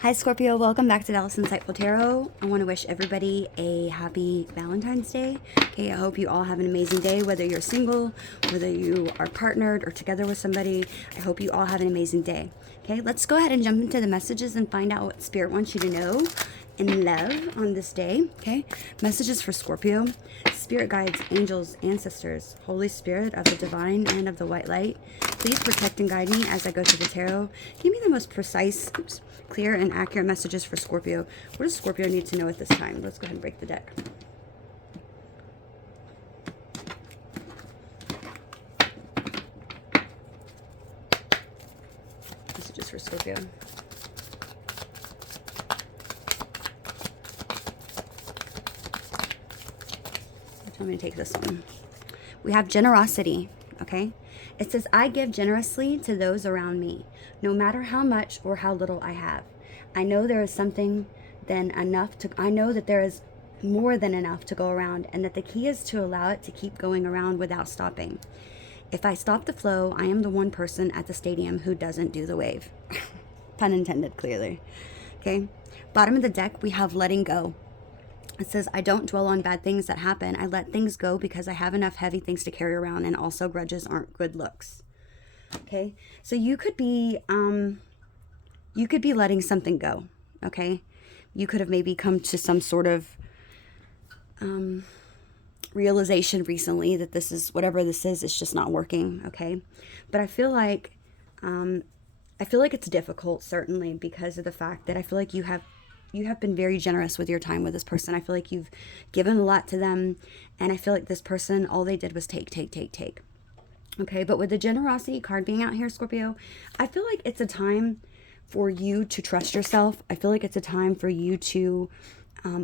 Hi Scorpio, welcome back to Dallas Insightful Tarot. I want to wish everybody a happy Valentine's Day. Okay, I hope you all have an amazing day, whether you're single, whether you are partnered or together with somebody. I hope you all have an amazing day. Okay, let's go ahead and jump into the messages and find out what Spirit wants you to know and love on this day. Okay, messages for Scorpio. Spirit guides, angels, ancestors, Holy Spirit of the divine and of the white light, please protect and guide me as I go through the tarot. Give me the most precise, clear, and accurate messages for Scorpio. What does Scorpio need to know at this time? Let's go ahead and break the deck. Messages for Scorpio. I'm going to take this one. We have generosity, okay? It says, I give generously to those around me, no matter how much or how little I have. I know there is something than enough to, I know that there is more than enough to go around, and that the key is to allow it to keep going around without stopping. If I stop the flow, I am the one person at the stadium who doesn't do the wave. Pun intended, clearly. Okay? Bottom of the deck, we have letting go. It says, I don't dwell on bad things that happen. I let things go because I have enough heavy things to carry around, and also grudges aren't good looks. Okay? So you could be letting something go. Okay? You could have maybe come to some sort of realization recently that this is, whatever this is, it's just not working. Okay? But I feel like it's difficult, certainly, because of the fact that I feel like you have been very generous with your time with this person. I feel like you've given a lot to them, and I feel like this person, all they did was take. Okay, but with the generosity card being out here, Scorpio, I feel like it's a time for you to trust yourself. I feel like it's a time for you to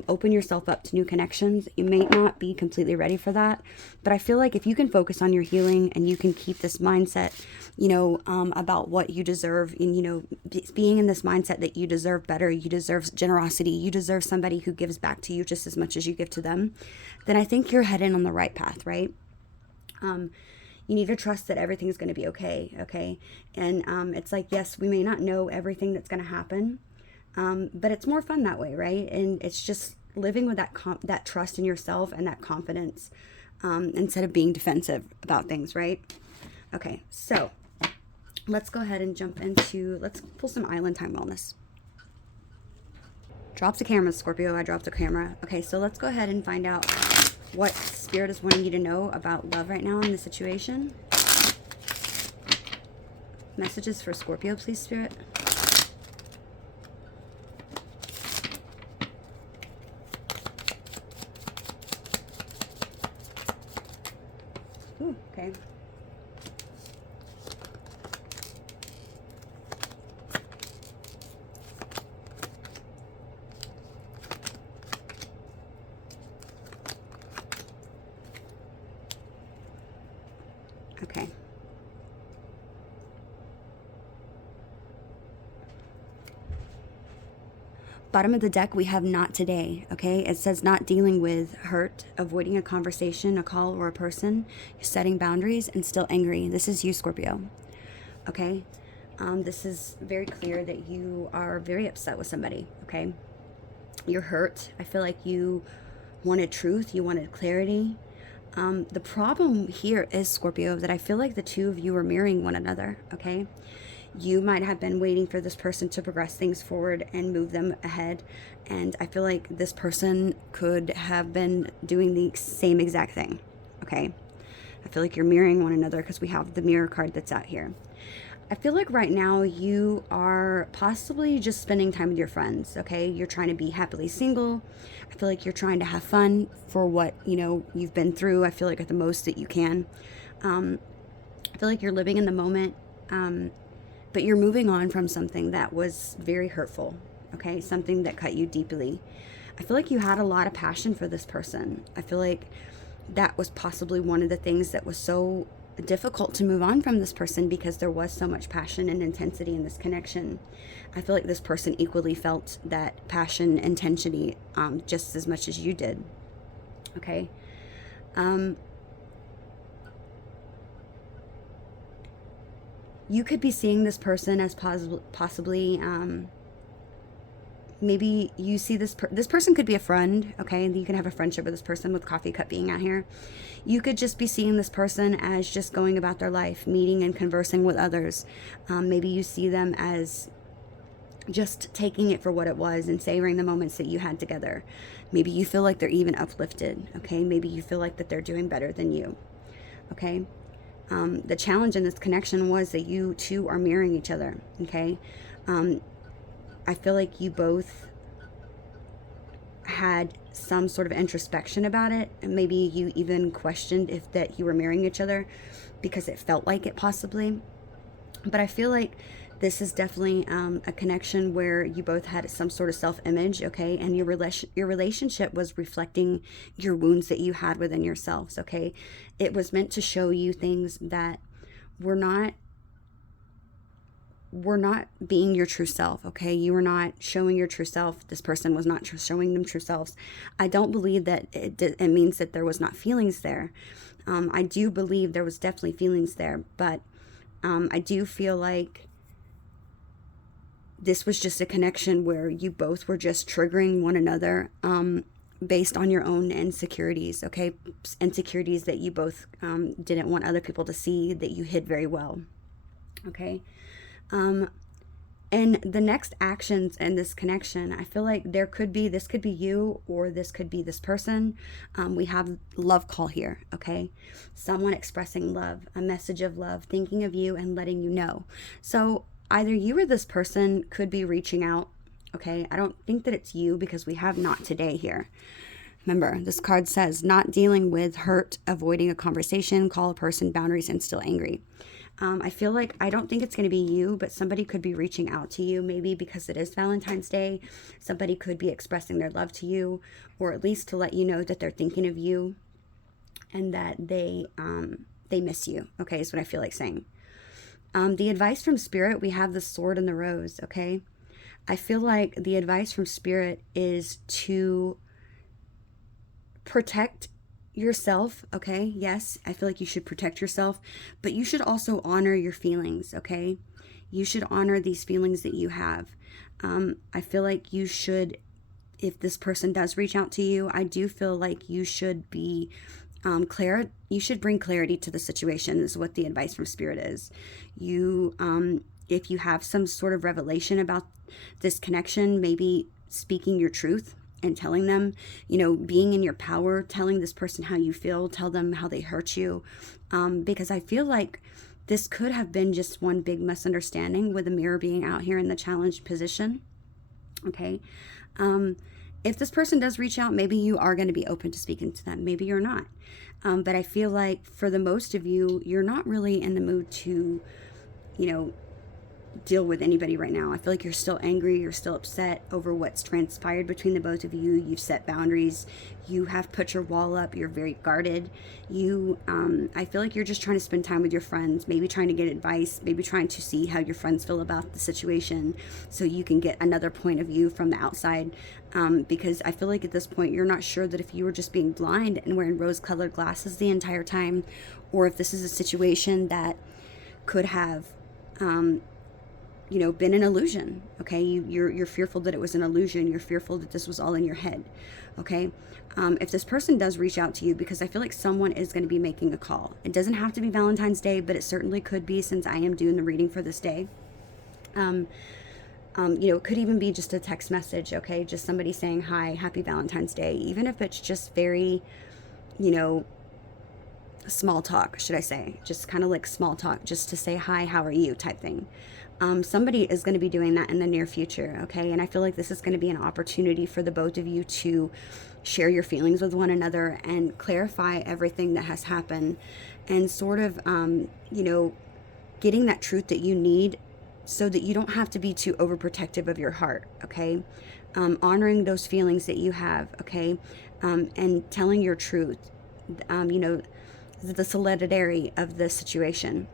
open yourself up to new connections. You may not be completely ready for that, but I feel like if you can focus on your healing and you can keep this mindset, about what you deserve, and, being in this mindset that you deserve better, you deserve generosity, you deserve somebody who gives back to you just as much as you give to them, then I think you're heading on the right path, right? You need to trust that everything's going to be okay? And it's like, yes, we may not know everything that's going to happen, but it's more fun that way, right? And it's just living with that trust in yourself and that confidence, instead of being defensive about things, right? Okay, so let's go ahead and let's pull some Island Time Wellness. Drop the camera, Scorpio. I dropped the camera. Okay, so let's go ahead and find out what Spirit is wanting you to know about love right now in the situation. Messages for Scorpio, please, Spirit. Ooh, okay. Okay. Bottom of the deck, we have not today, okay? It says not dealing with hurt, avoiding a conversation, a call, or a person. You're setting boundaries and still angry. This is you, Scorpio, okay? This is very clear that you are very upset with somebody, okay? You're hurt. I feel like you wanted truth. You wanted clarity. The problem here is, Scorpio, that I feel like the two of you are mirroring one another, okay? You might have been waiting for this person to progress things forward and move them ahead. And I feel like this person could have been doing the same exact thing, okay? I feel like you're mirroring one another because we have the mirror card that's out here. I feel like right now you are possibly just spending time with your friends, okay? You're trying to be happily single. I feel like you're trying to have fun for what, you've been through. I feel like at the most that you can. I feel like you're living in the moment, but you're moving on from something that was very hurtful, okay? Something that cut you deeply. I feel like you had a lot of passion for this person. I feel like that was possibly one of the things that was so difficult to move on from this person, because there was so much passion and intensity in this connection. I feel like this person equally felt that passion, intensity, just as much as you did, okay? You could be seeing this person as possibly maybe you see this person could be a friend, okay? You can have a friendship with this person, with coffee cup being out here. You could just be seeing this person as just going about their life, meeting and conversing with others. Maybe you see them as just taking it for what it was and savoring the moments that you had together. Maybe you feel like they're even uplifted, okay? Maybe you feel like that they're doing better than you, okay? The challenge in this connection was that you two are mirroring each other, okay? I feel like you both had some sort of introspection about it, and maybe you even questioned if that you were mirroring each other because it felt like it possibly. But I feel like this is definitely a connection where you both had some sort of self-image, okay? And your relationship was reflecting your wounds that you had within yourselves, okay? It was meant to show you things that were not being your true self, okay? You were not showing your true self. This person was not showing them true selves. I don't believe that it means that there was not feelings there. I do believe there was definitely feelings there, but I do feel like this was just a connection where you both were just triggering one another based on your own insecurities, okay? Insecurities that you both didn't want other people to see, that you hid very well, okay? And the next actions in this connection, I feel like this could be you, or this could be this person. We have love call here, okay? Someone expressing love, a message of love, thinking of you and letting you know. So either you or this person could be reaching out, okay? I don't think that it's you because we have not today here. Remember, this card says not dealing with hurt, avoiding a conversation, call a person, boundaries, and still angry. I feel like, I don't think it's going to be you, but somebody could be reaching out to you, maybe because it is Valentine's Day. Somebody could be expressing their love to you, or at least to let you know that they're thinking of you and that they miss you, okay, is what I feel like saying. The advice from Spirit, we have the Sword and the Rose, okay? I feel like the advice from Spirit is to protect yourself, okay? Yes, I feel like you should protect yourself, but you should also honor your feelings, okay? You should honor these feelings that you have. I feel like you should, if this person does reach out to you, I do feel like you should be you should bring clarity to the situation, is what the advice from Spirit is. You, if you have some sort of revelation about this connection, maybe speaking your truth and telling them, being in your power, telling this person how you feel, tell them how they hurt you. Because I feel like this could have been just one big misunderstanding with the mirror being out here in the challenged position. Okay. If this person does reach out, maybe you are going to be open to speaking to them. Maybe you're not. But I feel like for the most of you, you're not really in the mood to, deal with anybody right now. I feel like you're still angry, you're still upset over what's transpired between the both of you. You've set boundaries, you have put your wall up, you're very guarded. I feel like you're just trying to spend time with your friends, maybe trying to get advice, maybe trying to see how your friends feel about the situation so you can get another point of view from the outside. Because I feel like at this point you're not sure that if you were just being blind and wearing rose-colored glasses the entire time, or if this is a situation that could have been an illusion, okay? You're fearful that it was an illusion. You're fearful that this was all in your head, okay? If this person does reach out to you, because I feel like someone is going to be making a call. It doesn't have to be Valentine's Day, but it certainly could be, since I am doing the reading for this day. It could even be just a text message, okay? Just somebody saying, hi, happy Valentine's Day. Even if it's just very, small talk, should I say? Just kind of like small talk, just to say, hi, how are you type thing. Somebody is going to be doing that in the near future, okay? And I feel like this is going to be an opportunity for the both of you to share your feelings with one another and clarify everything that has happened, and sort of, getting that truth that you need so that you don't have to be too overprotective of your heart, okay? Honoring those feelings that you have, okay? And telling your truth, the solidarity of the situation.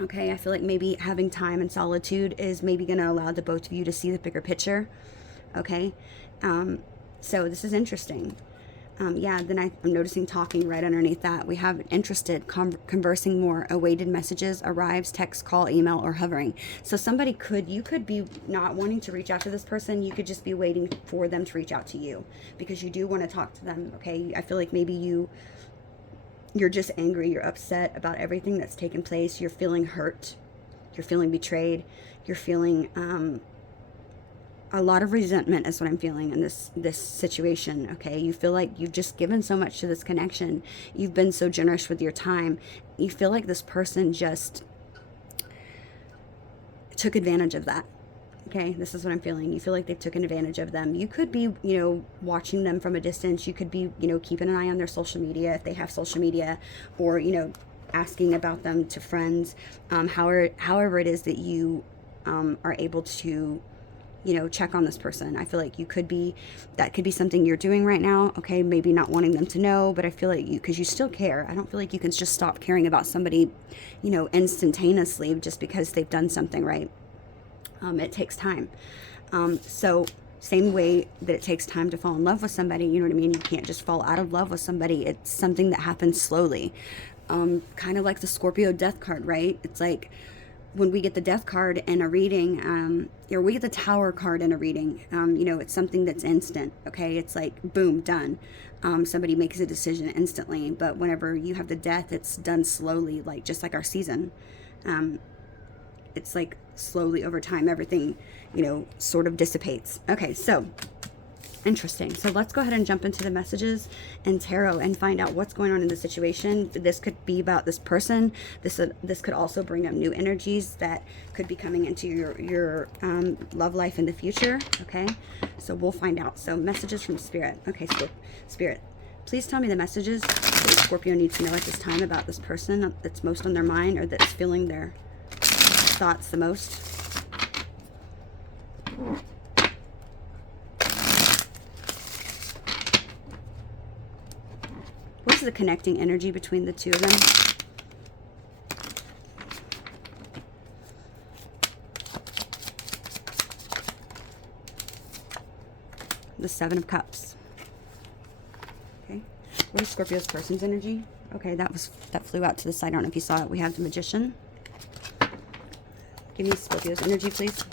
Okay, I feel like maybe having time and solitude is maybe going to allow the both of you to see the bigger picture. Okay, so this is interesting. Yeah, then I'm noticing talking right underneath that. We have interested, conversing more, awaited messages, arrives, text, call, email, or hovering. So you could be not wanting to reach out to this person. You could just be waiting for them to reach out to you because you do want to talk to them, okay? I feel like maybe you're just angry, you're upset about everything that's taken place, you're feeling hurt, you're feeling betrayed, you're feeling a lot of resentment is what I'm feeling in this situation, okay? You feel like you've just given so much to this connection. You've been so generous with your time. You feel like this person just took advantage of that, okay? This is what I'm feeling. You feel like they've taken advantage of them. You could be, watching them from a distance. You could be, keeping an eye on their social media if they have social media, or, asking about them to friends. However it is that you are able to check on this person. I feel like that could be something you're doing right now, okay? Maybe not wanting them to know, but I feel like because you still care. I don't feel like you can just stop caring about somebody, instantaneously just because they've done something right. It takes time. So same way that it takes time to fall in love with somebody, you know what I mean? You can't just fall out of love with somebody. It's something that happens slowly. Kind of like the Scorpio death card, right? It's like, when we get the death card in a reading, or we get the tower card in a reading, it's something that's instant, okay? It's like, boom, done. Somebody makes a decision instantly, but whenever you have the death, it's done slowly, like just like our season. It's like slowly over time, everything, sort of dissipates. Okay, so interesting. So let's go ahead and jump into the messages and tarot and find out what's going on in the situation. This could be about this person. This could also bring up new energies that could be coming into your love life in the future. Okay, so we'll find out. So messages from Spirit. Okay, Spirit, please tell me the messages that Scorpio needs to know at this time about this person that's most on their mind, or that's feeling their thoughts the most. What's the connecting energy between the two of them? The Seven of Cups. Okay. What is Scorpio's person's energy? Okay, that flew out to the side. I don't know if you saw it. We have the Magician. Give me Scorpio's energy, please.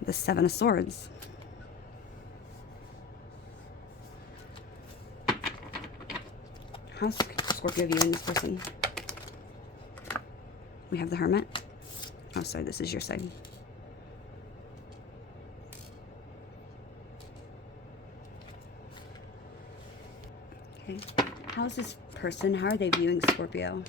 The Seven of Swords. How's Scorpio viewing this person? We have the Hermit. Oh, sorry, this is your side. Okay. How's this person? How are they viewing Scorpio?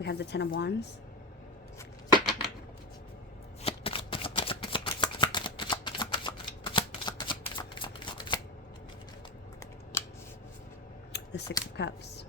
We have the Ten of Wands. The Six of Cups.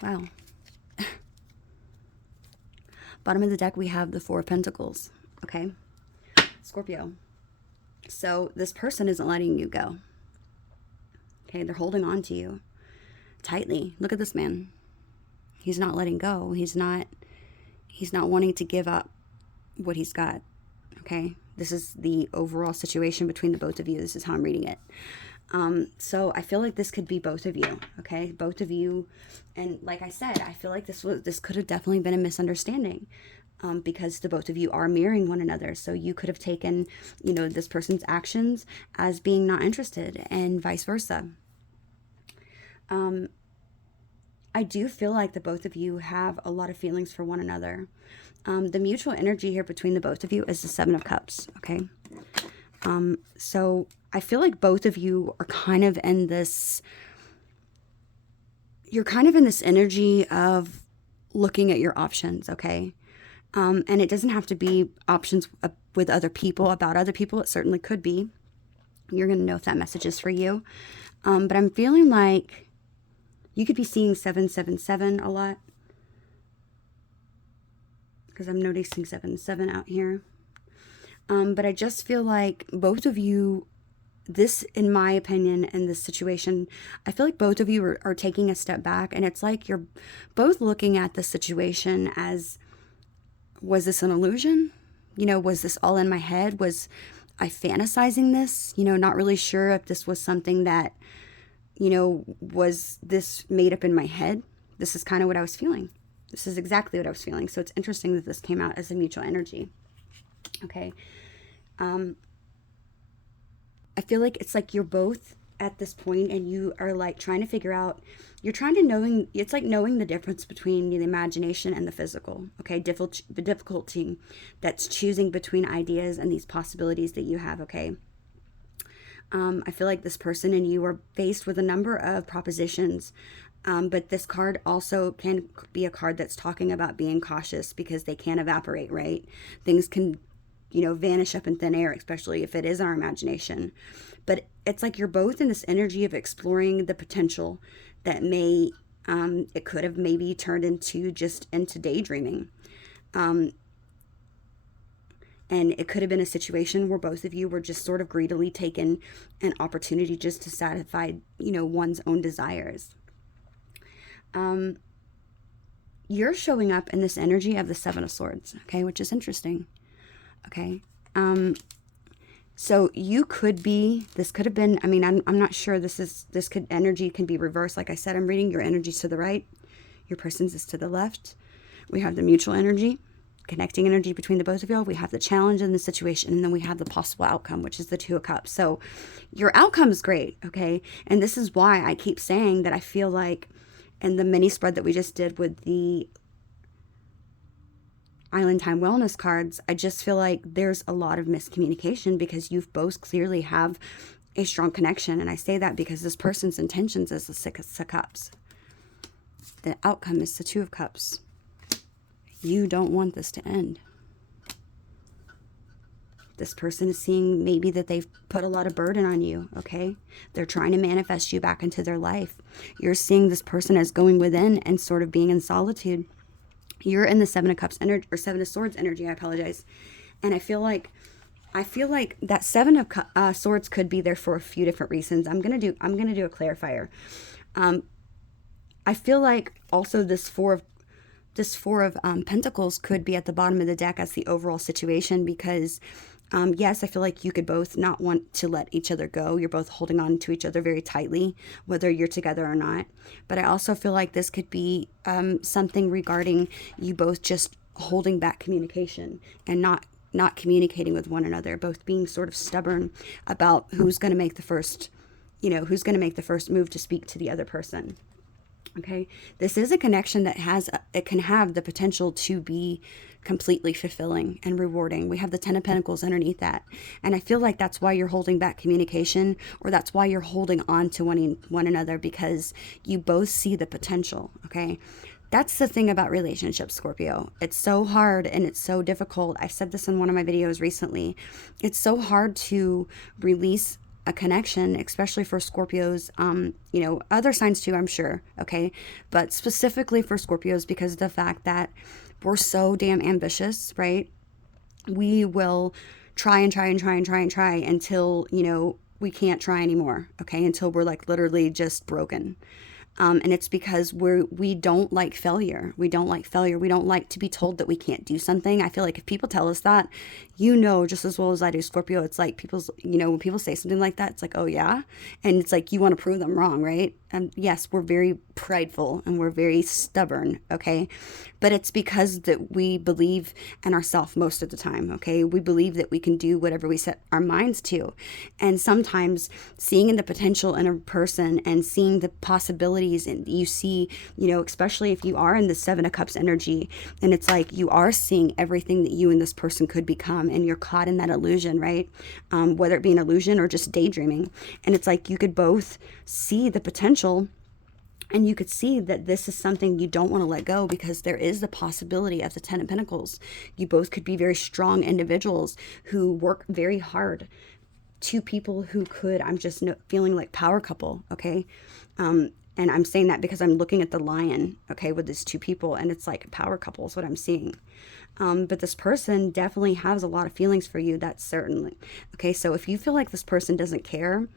Wow. Bottom of the deck, we have the Four of Pentacles. Okay. Scorpio. So this person isn't letting you go. Okay. They're holding on to you tightly. Look at this man. He's not letting go. He's not wanting to give up what he's got. Okay. This is the overall situation between the both of you. This is how I'm reading it. So I feel like this could be both of you, okay? Both of you. And like I said, I feel like this could have definitely been a misunderstanding, because the both of you are mirroring one another. So you could have taken, this person's actions as being not interested, and vice versa. I do feel like the both of you have a lot of feelings for one another. The mutual energy here between the both of you is the Seven of Cups, okay? So I feel like both of you are kind of in this, you're kind of in this energy of looking at your options, okay? And it doesn't have to be options with other people, about other people. It certainly could be. You're going to know if that message is for you. But I'm feeling like you could be seeing 777 a lot, because I'm noticing 77 out here. But I just feel like both of you, this, in my opinion, in this situation, I feel like both of you are taking a step back, and it's like you're both looking at the situation as, was this an illusion? Was this all in my head? Was I fantasizing this? Not really sure if this was something that, was this made up in my head? This is kind of what I was feeling. This is exactly what I was feeling. So it's interesting that this came out as a mutual energy. Okay. I feel like it's like you're both at this point and you are like trying to figure out, it's like knowing the difference between the imagination and the physical. Okay. The difficulty that's choosing between ideas and these possibilities that you have. Okay. I feel like this person and you are faced with a number of propositions. But this card also can be a card that's talking about being cautious, because they can evaporate, right? Things can, vanish up in thin air, especially if it is our imagination. But it's like you're both in this energy of exploring the potential that it could have maybe turned into daydreaming. And it could have been a situation where both of you were just sort of greedily taking an opportunity just to satisfy, one's own desires. You're showing up in this energy of the Seven of Swords, okay, which is interesting. Okay. So you could be, this could have been, I'm not sure energy can be reversed. Like I said, I'm reading your energy to the right. Your person's is to the left. We have the mutual energy, connecting energy between the both of y'all. We have the challenge in the situation, and then we have the possible outcome, which is the Two of Cups. So your outcome is great. Okay. And this is why I keep saying that I feel like, in the mini spread that we just did with the Island Time Wellness cards, I just feel like there's a lot of miscommunication, because you both clearly have a strong connection. And I say that because this person's intentions is the Six of Cups. The outcome is the Two of Cups. You don't want this to end. This person is seeing maybe that they've put a lot of burden on you, okay? They're trying to manifest you back into their life. You're seeing this person as going within and sort of being in solitude. You're in the Seven of Cups energy, or Seven of Swords energy, I apologize. And I feel like that Seven of Swords could be there for a few different reasons. I'm gonna do a clarifier. I feel like also this Four of Pentacles could be at the bottom of the deck as the overall situation, because yes, I feel like you could both not want to let each other go. You're both holding on to each other very tightly, whether you're together or not. But I also feel like this could be something regarding you both just holding back communication and not communicating with one another, both being sort of stubborn about who's going to make the first move to speak to the other person. Okay, this is a connection that can have the potential to be completely fulfilling and rewarding. We have the Ten of Pentacles underneath that. And I feel like that's why you're holding back communication, or that's why you're holding on to one another, because you both see the potential. Okay, that's the thing about relationships, Scorpio. It's so hard and it's so difficult. I said this in one of my videos recently. It's so hard to release a connection, especially for Scorpios, other signs too, I'm sure, okay? But specifically for Scorpios, because of the fact that we're so damn ambitious, right? We will try and try and try and try and try until, we can't try anymore, okay? Until we're like literally just broken. And it's because we don't like failure. We don't like failure. We don't like to be told that we can't do something. I feel like if people tell us that, just as well as I do, Scorpio, it's like when people say something like that, it's like, oh yeah. And it's like, you want to prove them wrong, right? yes, we're very prideful and we're very stubborn, okay? But it's because that we believe in ourselves most of the time, okay? We believe that we can do whatever we set our minds to. And sometimes seeing the potential in a person and seeing the possibilities, and you see, especially if you are in the Seven of Cups energy, and it's like you are seeing everything that you and this person could become, and you're caught in that illusion, right? Whether it be an illusion or just daydreaming. And it's like you could both see the potential, and you could see that this is something you don't want to let go, because there is the possibility of the Ten of Pentacles. You both could be very strong individuals who work very hard. Two people who could, I'm just feeling like power couple, okay? And I'm saying that because I'm looking at the lion, okay, with these two people, and it's like power couple is what I'm seeing. But this person definitely has a lot of feelings for you, that's certainly. Okay, so if you feel like this person doesn't care,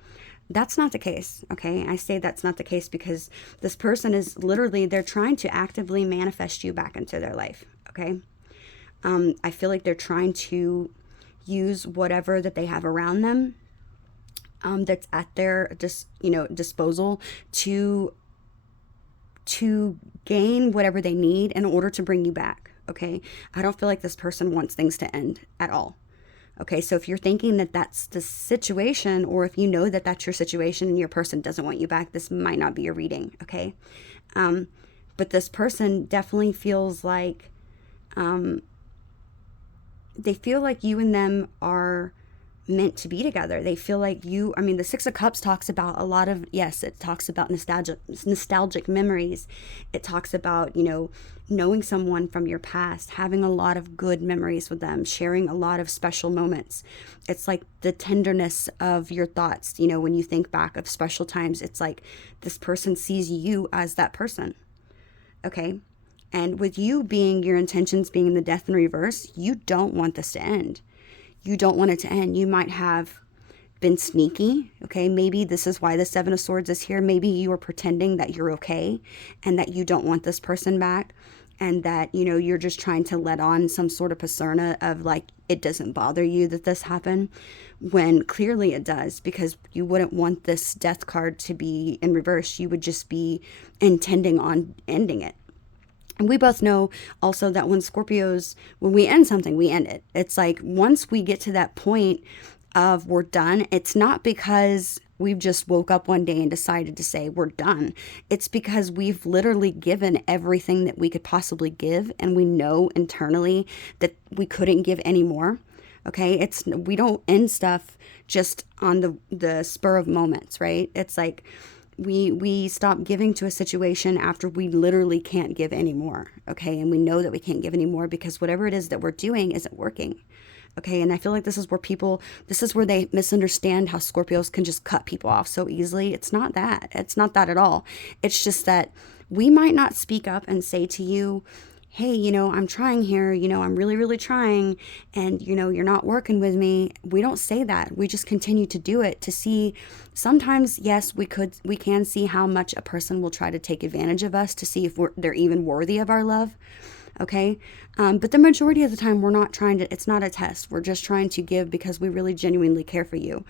that's not the case, okay? I say that's not the case because this person is literally, they're trying to actively manifest you back into their life, okay? I feel like they're trying to use whatever that they have around them that's at their disposal to gain whatever they need in order to bring you back, okay? I don't feel like this person wants things to end at all. Okay, so if you're thinking that that's the situation, or if you know that that's your situation and your person doesn't want you back, this might not be your reading, okay? But this person definitely feels like, they feel like you and them are meant to be together. They feel like the Six of Cups talks about a lot of, yes, it talks about nostalgic memories. It talks about, knowing someone from your past, having a lot of good memories with them, sharing a lot of special moments. It's like the tenderness of your thoughts, when you think back of special times, it's like this person sees you as that person, okay? And with you being, your intentions being in the Death in reverse, you don't want this to end. You don't want it to end. You might have been sneaky, okay? Maybe this is why the Seven of Swords is here. Maybe you are pretending that you're okay and that you don't want this person back, and that, you're just trying to let on some sort of persona of like, it doesn't bother you that this happened, when clearly it does, because you wouldn't want this Death card to be in reverse. You would just be intending on ending it. And we both know also that when we end something, we end it. It's like once we get to that point of we're done, it's not because we've just woke up one day and decided to say we're done. It's because we've literally given everything that we could possibly give, and we know internally that we couldn't give any more. Okay, we don't end stuff just on the spur of moments, right? It's like we stop giving to a situation after we literally can't give anymore, okay? And we know that we can't give anymore because whatever it is that we're doing isn't working, okay? And I feel like this is where they misunderstand how Scorpios can just cut people off so easily. It's not that. It's not that at all. It's just that we might not speak up and say to you, hey, I'm trying here, I'm really, really trying, and, you're not working with me. We don't say that. We just continue to do it to see. Sometimes, yes, we can see how much a person will try to take advantage of us to see if they're even worthy of our love. Okay. But the majority of the time, we're not trying to, it's not a test. We're just trying to give because we really genuinely care for you.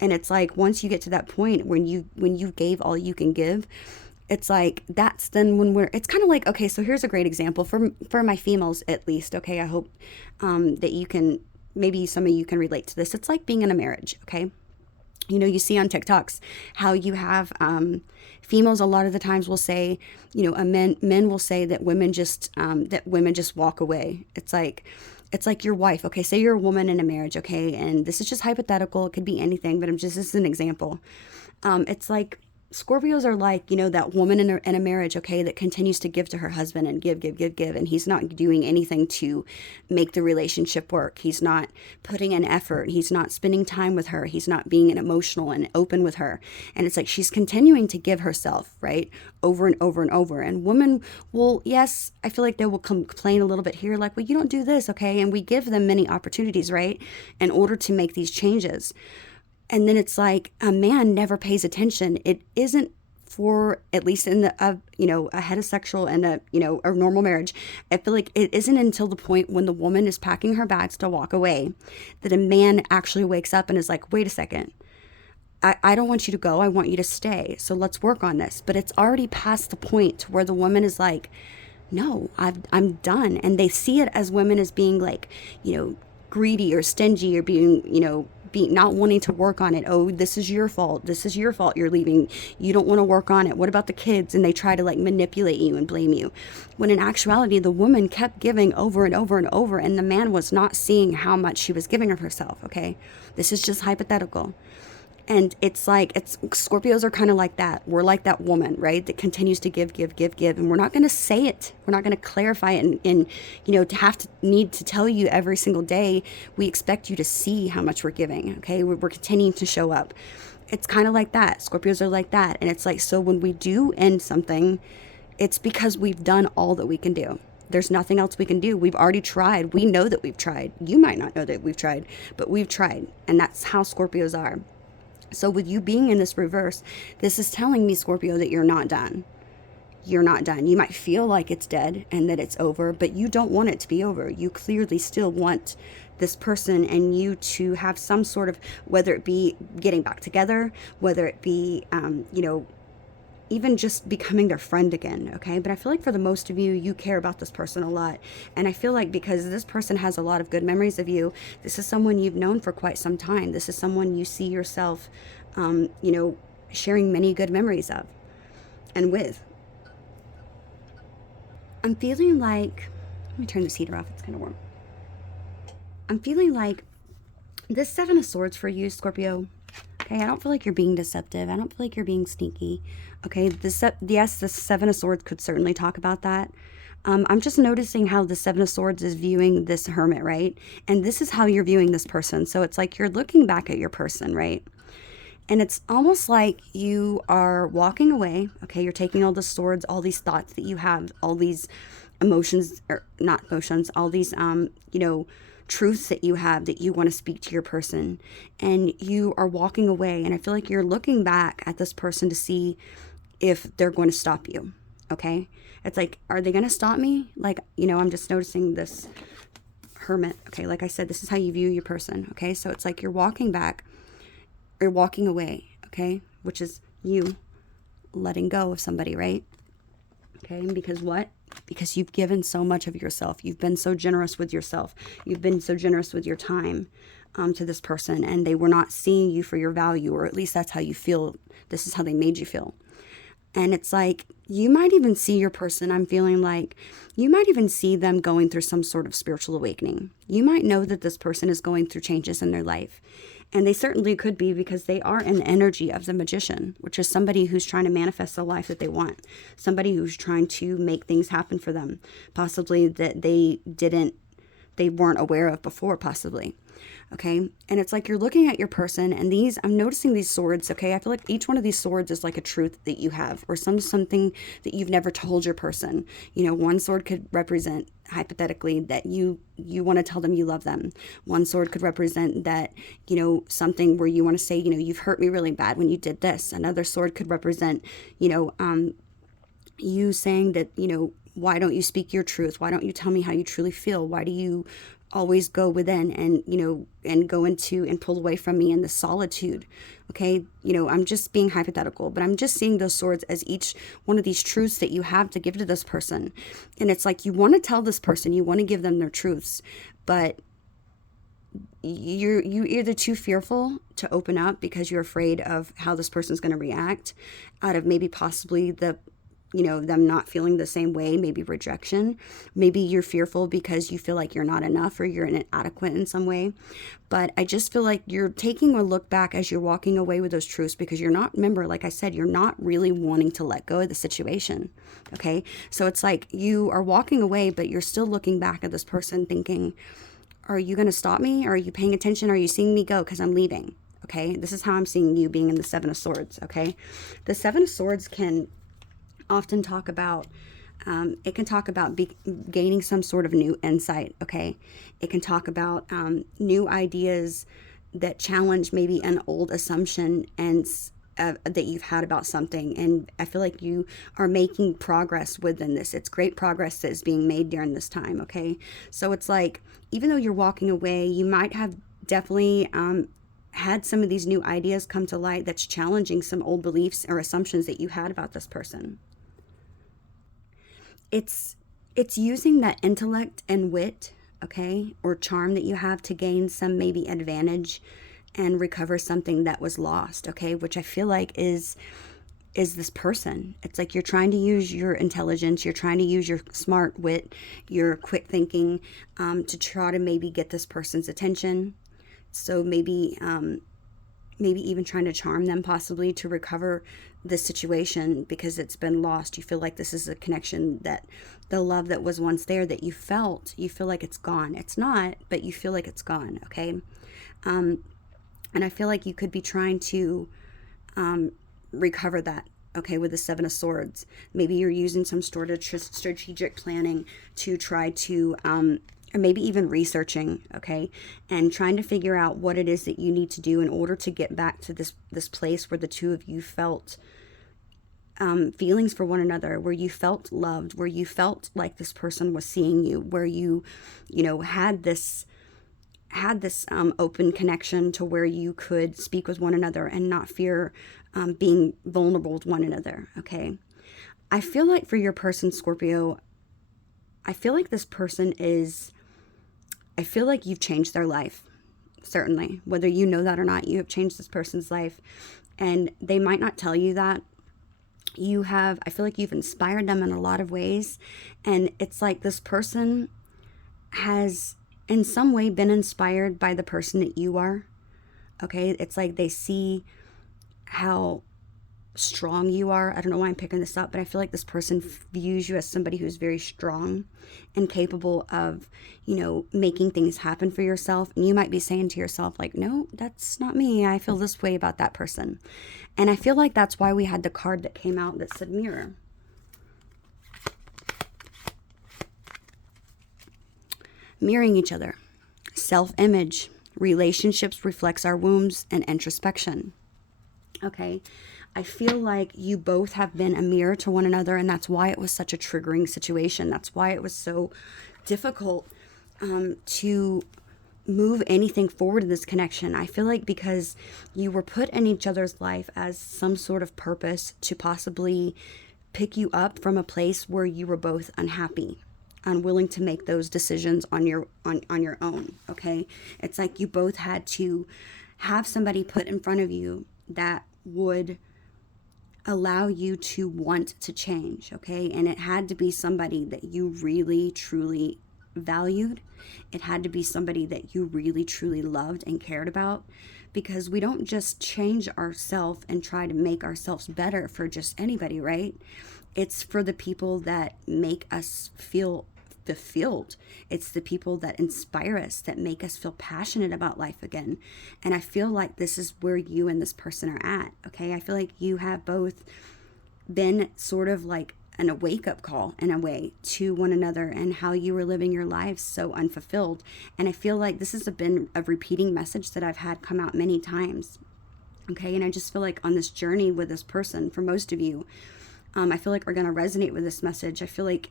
And it's like, once you get to that point when you gave all you can give, it's like, that's then when it's kind of like, okay, so here's a great example for my females, at least. Okay. I hope, that maybe some of you can relate to this. It's like being in a marriage. Okay. You see on TikToks how you have, females a lot of the times will say, men will say that women just walk away. It's like your wife. Okay. Say you're a woman in a marriage. Okay. And this is just hypothetical. It could be anything, but this is an example. It's like, Scorpios are like, that woman in a marriage, okay, that continues to give to her husband and give, and he's not doing anything to make the relationship work. He's not putting in effort. He's not spending time with her. He's not being emotional and open with her. And it's like she's continuing to give herself, right, over and over and over. And women will, yes, I feel like they will complain a little bit here, like, well, you don't do this, okay? And we give them many opportunities, right, in order to make these changes. And then it's like a man never pays attention. It isn't for, at least in a heterosexual and a normal marriage. I feel like it isn't until the point when the woman is packing her bags to walk away that a man actually wakes up and is like, wait a second. I don't want you to go. I want you to stay. So let's work on this. But it's already past the point where the woman is like, no, I'm done. And they see it as women as being like, greedy or stingy or being, not wanting to work on it. Oh, this is your fault. This is your fault. You're leaving. You don't want to work on it. What about the kids? And they try to like manipulate you and blame you. When in actuality, the woman kept giving over and over and over, and the man was not seeing how much she was giving of herself. Okay. This is just hypothetical. And it's like, Scorpios are kind of like that. We're like that woman, right? That continues to give. And we're not going to say it. We're not going to clarify it and to need to tell you every single day. We expect you to see how much we're giving. Okay. We're continuing to show up. It's kind of like that. Scorpios are like that. And it's like, so when we do end something, it's because we've done all that we can do. There's nothing else we can do. We've already tried. We know that we've tried. You might not know that we've tried, but we've tried. And that's how Scorpios are. So with you being in this reverse, this is telling me, Scorpio, that you're not done. You're not done. You might feel like it's dead and that it's over, but you don't want it to be over. You clearly still want this person and you to have some sort of, whether it be getting back together, whether it be, even just becoming their friend again, okay? But I feel like for the most of you, you care about this person a lot. And I feel like because this person has a lot of good memories of you, this is someone you've known for quite some time. This is someone you see yourself, sharing many good memories of and with. I'm feeling like, let me turn this heater off, it's kind of warm. I'm feeling like this Seven of Swords for you, Scorpio. Okay, I don't feel like you're being deceptive. I don't feel like you're being sneaky. Okay, yes, the Seven of Swords could certainly talk about that. I'm just noticing how the Seven of Swords is viewing this Hermit, right? And this is how you're viewing this person. So it's like you're looking back at your person, right? And it's almost like you are walking away. Okay, you're taking all the swords, all these thoughts that you have, all these emotions, or not emotions, all these, truths that you have that you want to speak to your person, and you are walking away. And I feel like you're looking back at this person to see if they're going to stop you. Okay, it's like, are they going to stop me? Like, I'm just noticing this Hermit. Okay, like I said, this is how you view your person. Okay, so it's like you're walking back or walking away. Okay, which is you letting go of somebody, right? Okay, and because what? Because you've given so much of yourself. You've been so generous with yourself. You've been so generous with your time to this person, and they were not seeing you for your value, or at least that's how you feel. This is how they made you feel. And it's like, you might even see your person, I'm feeling like, you might even see them going through some sort of spiritual awakening. You might know that this person is going through changes in their life. And they certainly could be, because they are in the energy of the Magician, which is somebody who's trying to manifest the life that they want. Somebody who's trying to make things happen for them, possibly that they weren't aware of before, possibly. Okay, and it's like you're looking at your person, and I'm noticing these swords. Okay, I feel like each one of these swords is like a truth that you have, or something that you've never told your person. One sword could represent, hypothetically, that you want to tell them you love them. One sword could represent that, something where you want to say, you've hurt me really bad when you did this. Another sword could represent, you saying that, why don't you speak your truth? Why don't you tell me how you truly feel? Why do you always go within and, and go into and pull away from me in the solitude? Okay. I'm just being hypothetical, but I'm just seeing those swords as each one of these truths that you have to give to this person. And it's like, you want to tell this person, you want to give them their truths, but you're either too fearful to open up because you're afraid of how this person's going to react, out of maybe possibly them not feeling the same way, maybe rejection. Maybe you're fearful because you feel like you're not enough, or you're inadequate in some way. But I just feel like you're taking a look back as you're walking away with those truths, because you're not, remember, like I said, you're not really wanting to let go of the situation. Okay. So it's like you are walking away, but you're still looking back at this person thinking, are you going to stop me? Are you paying attention? Are you seeing me go? Because I'm leaving. Okay. This is how I'm seeing you being in the Seven of Swords. Okay. The Seven of Swords can often talk about, gaining some sort of new insight. Okay. It can talk about new ideas that challenge maybe an old assumption and that you've had about something. And I feel like you are making progress within this. It's great progress that is being made during this time. Okay. So it's like, even though you're walking away, you might have definitely had some of these new ideas come to light that's challenging some old beliefs or assumptions that you had about this person. It's using that intellect and wit, okay, or charm that you have to gain some maybe advantage and recover something that was lost, okay, which I feel like is this person. It's like you're trying to use your intelligence, you're trying to use your smart wit, your quick thinking, to try to maybe get this person's attention. So maybe even trying to charm them, possibly to recover the situation because it's been lost. You feel like this is a connection, that the love that was once there that you feel like it's gone. It's not, but you feel like it's gone, okay? And I feel like you could be trying to recover that, okay, with the Seven of Swords. Maybe you're using some sort of strategic planning to try to, or maybe even researching, okay, and trying to figure out what it is that you need to do in order to get back to this place where the two of you felt feelings for one another, where you felt loved, where you felt like this person was seeing you, where you had this open connection to where you could speak with one another and not fear being vulnerable with one another, okay? I feel like for your person, Scorpio, I feel like this person I feel like you've changed their life, certainly. Whether you know that or not, you have changed this person's life. And they might not tell you that. I feel like you've inspired them in a lot of ways. And it's like this person has in some way been inspired by the person that you are. Okay, it's like they see how strong you are. I don't know why I'm picking this up, but I feel like this person views you as somebody who's very strong and capable of, making things happen for yourself. And you might be saying to yourself, like, no, that's not me. I feel this way about that person. And I feel like that's why we had the card that came out that said mirror. Mirroring each other. Self-image. Relationships reflects our wounds and introspection. Okay, I feel like you both have been a mirror to one another, and that's why it was such a triggering situation. That's why it was so difficult to move anything forward in this connection. I feel like because you were put in each other's life as some sort of purpose to possibly pick you up from a place where you were both unhappy, unwilling to make those decisions on your own, okay? It's like you both had to have somebody put in front of you that would allow you to want to change, okay? And it had to be somebody that you really, truly valued. It had to be somebody that you really, truly loved and cared about, because we don't just change ourselves and try to make ourselves better for just anybody, right? It's for the people that make us feel fulfilled. It's the people that inspire us, that make us feel passionate about life again. And I feel like this is where you and this person are at, okay? I feel like you have both been sort of like a wake-up call in a way to one another and how you were living your lives so unfulfilled. And I feel like this has been a repeating message that I've had come out many times, okay? And I just feel like on this journey with this person, for most of you, I feel like are going to resonate with this message. I feel like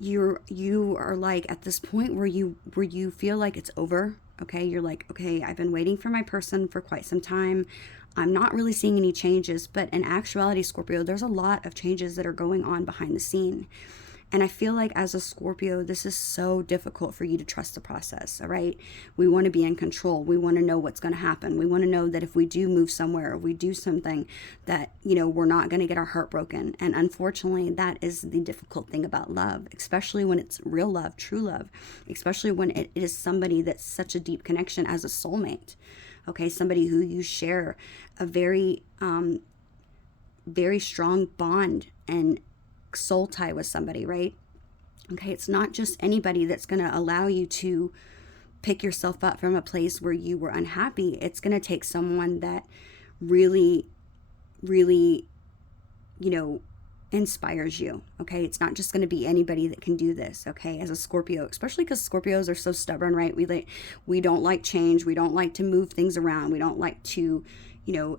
you are like at this point where you feel like it's over, okay? You're like, okay, I've been waiting for my person for quite some time. I'm not really seeing any changes, but in actuality, Scorpio, there's a lot of changes that are going on behind the scene. And I feel like as a Scorpio, this is so difficult for you to trust the process, all right? We want to be in control. We want to know what's going to happen. We want to know that if we do move somewhere, or we do something, that, we're not going to get our heart broken. And unfortunately, that is the difficult thing about love, especially when it's real love, true love, especially when it is somebody that's such a deep connection as a soulmate, okay? Somebody who you share a very, very strong bond and soul tie with somebody, right? Okay, it's not just anybody that's going to allow you to pick yourself up from a place where you were unhappy. It's going to take someone that really, really, inspires you, okay? It's not just going to be anybody that can do this, okay? As a Scorpio, especially because Scorpios are so stubborn, right? We don't like change. We don't like to move things around. We don't like to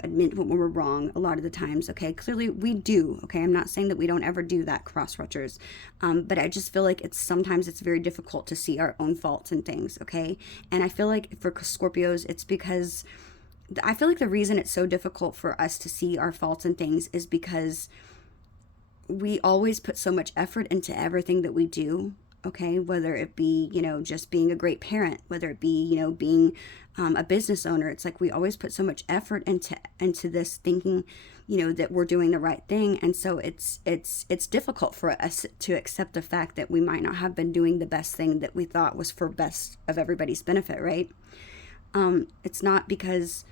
admit when we're wrong a lot of the times, okay? Clearly we do, okay? I'm not saying that we don't ever do that, cross-watchers, but I just feel like sometimes it's very difficult to see our own faults and things, okay? And I feel like for Scorpios, it's because I feel like the reason it's so difficult for us to see our faults and things is because we always put so much effort into everything that we do. Okay, whether it be, just being a great parent, whether it be, being a business owner. It's like we always put so much effort into this, thinking, that we're doing the right thing. And so it's difficult for us to accept the fact that we might not have been doing the best thing that we thought was for best of everybody's benefit, right? It's not because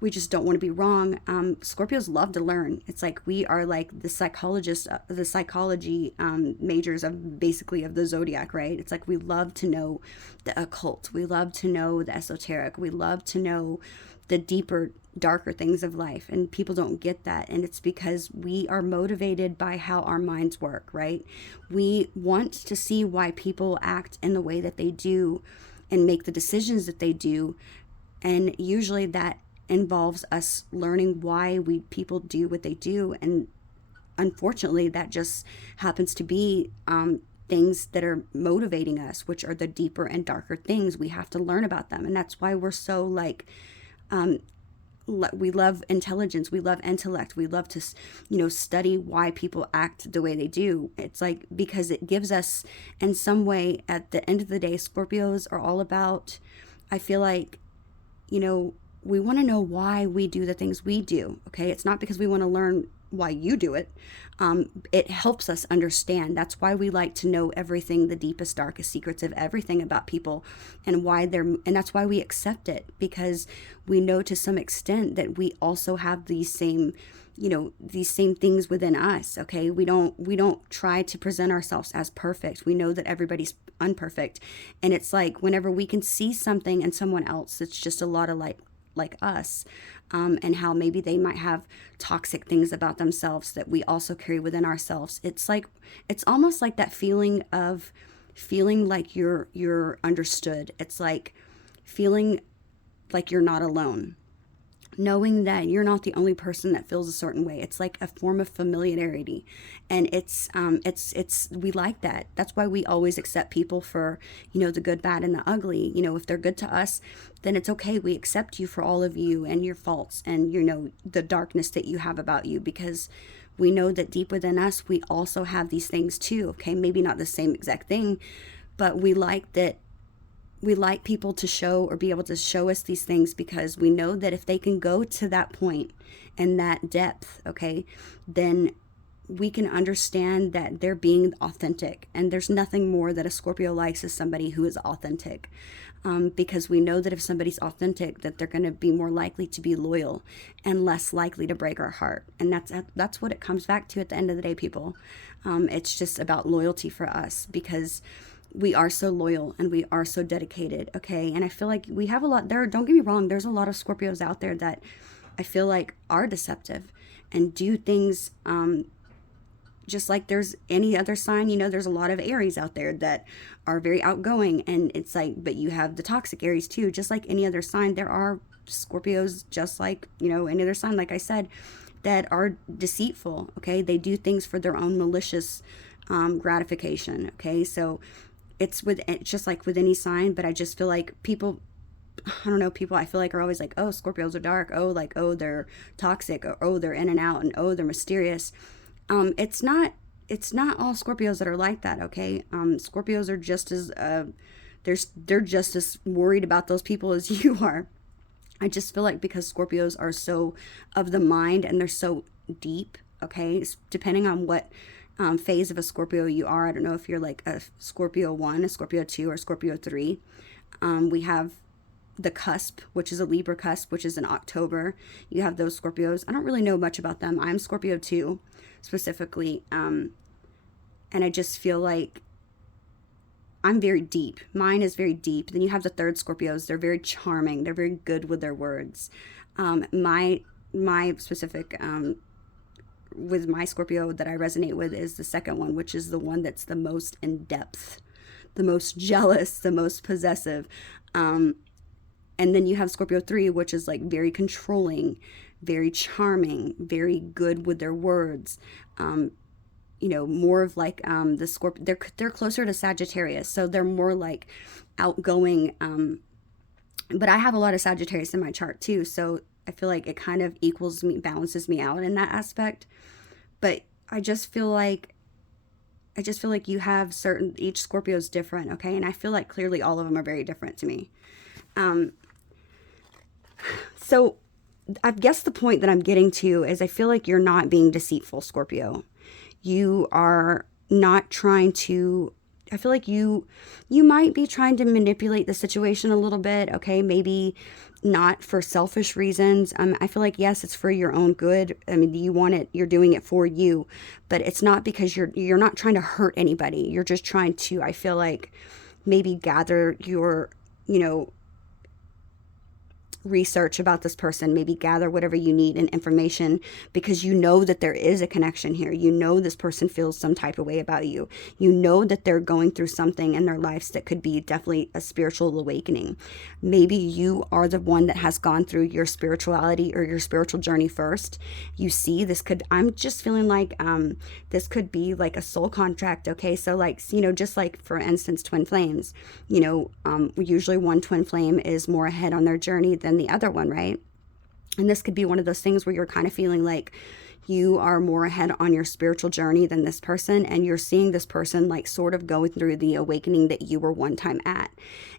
we just don't want to be wrong. Scorpios love to learn. It's like we are like the psychologists, the psychology majors of basically of the zodiac, right? It's like we love to know the occult. We love to know the esoteric. We love to know the deeper, darker things of life. And people don't get that. And it's because we are motivated by how our minds work, right? We want to see why people act in the way that they do and make the decisions that they do. And usually that involves us learning why people do what they do. And unfortunately, that just happens to be things that are motivating us, which are the deeper and darker things. We have to learn about them. And that's why we're so like, we love intelligence, we love intellect, we love to, study why people act the way they do. It's like, because it gives us, in some way, at the end of the day, Scorpios are all about, I feel like, we want to know why we do the things we do. Okay, it's not because we want to learn why you do it. It helps us understand. That's why we like to know everything, the deepest, darkest secrets of everything about people, and and that's why we accept it, because we know to some extent that we also have these same things within us. Okay, we don't try to present ourselves as perfect. We know that everybody's imperfect, and it's like whenever we can see something in someone else, it's just a lot of like us, and how maybe they might have toxic things about themselves that we also carry within ourselves. It's like, it's almost like that feeling like you're understood. It's like feeling like you're not alone, knowing that you're not the only person that feels a certain way. It's like a form of familiarity, and it's we like that. That's why we always accept people for, the good, bad, and the ugly. If they're good to us, then it's okay. We accept you for all of you and your faults and, the darkness that you have about you, because we know that deep within us, we also have these things too. Okay, maybe not the same exact thing, but we like that. We like people to show or be able to show us these things, because we know that if they can go to that point and that depth, okay, then we can understand that they're being authentic. And there's nothing more that a Scorpio likes is somebody who is authentic, because we know that if somebody's authentic, that they're going to be more likely to be loyal and less likely to break our heart. And that's what it comes back to at the end of the day, people. It's just about loyalty for us, because we are so loyal and we are so dedicated. Okay, and I feel like we have a lot there. Don't get me wrong, there's a lot of Scorpios out there that I feel like are deceptive and do things just like there's any other sign. There's a lot of Aries out there that are very outgoing, and it's like, but you have the toxic Aries too. Just like any other sign, there are Scorpios, just like any other sign, like I said, that are deceitful. Okay, they do things for their own malicious gratification. Okay, so it's just like with any sign. But I just feel like people, I don't know, people I feel like are always like, oh, Scorpios are dark, oh, they're toxic, or oh, they're in and out, and oh, they're mysterious. It's not all Scorpios that are like that. Okay, Scorpios are just as they're just as worried about those people as you are. I just feel like because Scorpios are so of the mind and they're so deep. Okay, depending on what phase of a Scorpio you are. I don't know if you're like a Scorpio 1, a Scorpio 2, or Scorpio 3. We have the cusp, which is a Libra cusp, which is in October. You have those Scorpios. I don't really know much about them. I'm Scorpio 2 specifically. And I just feel like I'm very deep. Mine is very deep. Then you have the third Scorpios. They're very charming. They're very good with their words. My specific with my Scorpio that I resonate with is the second one, which is the one that's the most in depth, the most jealous, the most possessive. And then you have Scorpio 3, which is like very controlling, very charming, very good with their words. More of like the Scorpio. They're closer to Sagittarius, so they're more like outgoing. But I have a lot of Sagittarius in my chart too, so I feel like it kind of equals me, balances me out in that aspect. But I just feel like you have certain, each Scorpio is different, okay? And I feel like clearly all of them are very different to me. So I guess the point that I'm getting to is I feel like you're not being deceitful, Scorpio. You are not trying to, I feel like you might be trying to manipulate the situation a little bit, okay? Maybe not for selfish reasons. I feel like, yes, it's for your own good. I mean, you want it, you're doing it for you, but it's not because you're not trying to hurt anybody. You're just trying to, I feel like, maybe gather your, research about this person, maybe gather whatever you need in information, because you know that there is a connection here. You know this person feels some type of way about you. You know that they're going through something in their lives that could be definitely a spiritual awakening. Maybe you are the one that has gone through your spirituality or your spiritual journey first. You see, I'm just feeling like this could be like a soul contract, okay? So like, just like for instance, twin flames, usually one twin flame is more ahead on their journey than the other one, right? And this could be one of those things where you're kind of feeling like you are more ahead on your spiritual journey than this person, and you're seeing this person like sort of going through the awakening that you were one time at.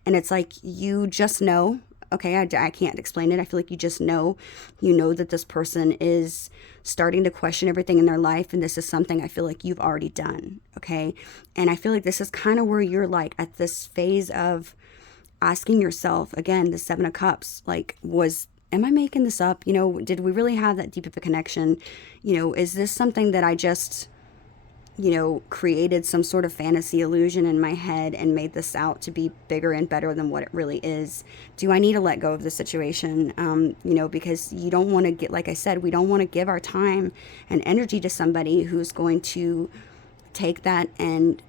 And it's like, you just know, okay, I can't explain it. I feel like you just know, that this person is starting to question everything in their life, and this is something I feel like you've already done, okay? And I feel like this is kind of where you're like at this phase of asking yourself, again, the Seven of Cups, like, am I making this up? Did we really have that deep of a connection? Is this something that I just, created some sort of fantasy illusion in my head and made this out to be bigger and better than what it really is? Do I need to let go of the situation? Because you don't want to get, like I said, we don't want to give our time and energy to somebody who's going to take that and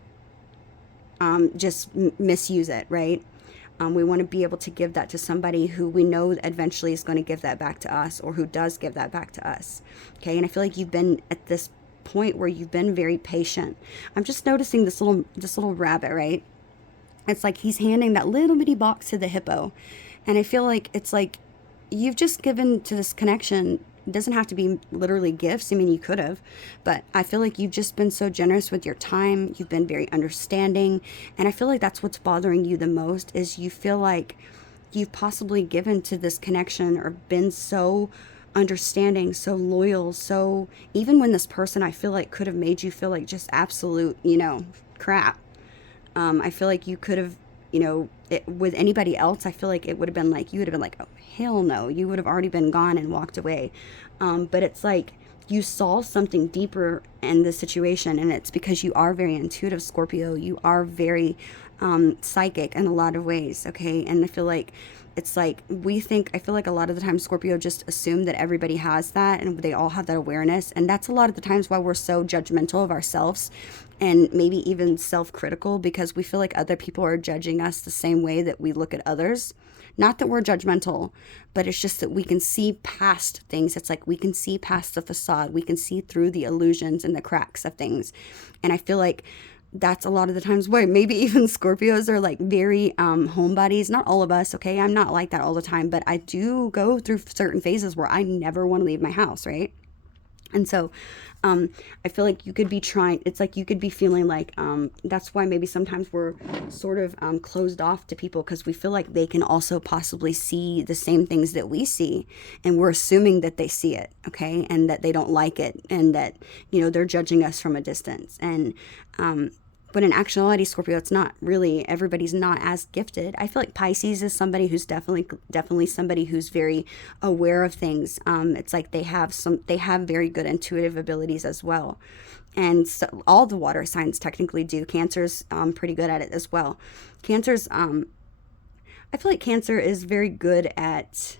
just misuse it, right? We want to be able to give that to somebody who we know eventually is going to give that back to us, or who does give that back to us. Okay. And I feel like you've been at this point where you've been very patient. I'm just noticing this little rabbit, right? It's like he's handing that little bitty box to the hippo. And I feel like it's like you've just given to this connection. It doesn't have to be literally gifts. I mean, you could have, but I feel like you've just been so generous with your time. You've been very understanding. And I feel like that's what's bothering you the most, is you feel like you've possibly given to this connection or been so understanding, so loyal. So even when this person, I feel like, could have made you feel like just absolute, crap. I feel like you could have, with anybody else, I feel like it would have been like, you would have been like, oh, hell no. You would have already been gone and walked away. But it's like you saw something deeper in the situation, and it's because you are very intuitive, Scorpio. You are very psychic in a lot of ways, okay? And I feel like it's like I feel like a lot of the time Scorpio just assume that everybody has that and they all have that awareness. And that's a lot of the times why we're so judgmental of ourselves, and maybe even self-critical, because we feel like other people are judging us the same way that we look at others. Not that we're judgmental, but it's just that we can see past things. It's like we can see past the facade. We can see through the illusions and the cracks of things. And I feel like that's a lot of the times why maybe even Scorpios are like very homebodies. Not all of us, okay? I'm not like that all the time, but I do go through certain phases where I never want to leave my house, right? And so I feel like you could be it's like you could be feeling like that's why maybe sometimes we're sort of closed off to people, because we feel like they can also possibly see the same things that we see, and we're assuming that they see it, okay, and that they don't like it, and that, they're judging us from a distance. And but in actuality, Scorpio, it's not really, everybody's not as gifted. I feel like Pisces is somebody who's definitely somebody who's very aware of things. It's like they have very good intuitive abilities as well. And so all the water signs technically do. Cancer's pretty good at it as well. I feel like Cancer is very good at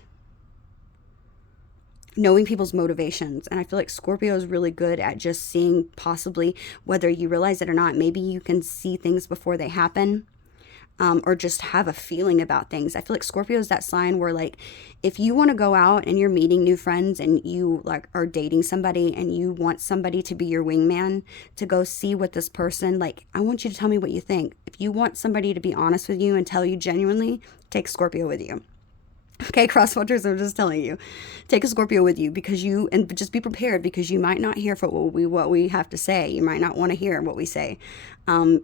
knowing people's motivations. And I feel like Scorpio is really good at just seeing, possibly, whether you realize it or not, maybe you can see things before they happen, or just have a feeling about things. I feel like Scorpio is that sign where, like, if you want to go out and you're meeting new friends and you like are dating somebody and you want somebody to be your wingman to go see what this person, like, I want you to tell me what you think. If you want somebody to be honest with you and tell you genuinely, take Scorpio with you. Okay, crosswatchers, I'm just telling you, take a Scorpio with you and just be prepared because you might not hear for what we have to say. You might not want to hear what we say,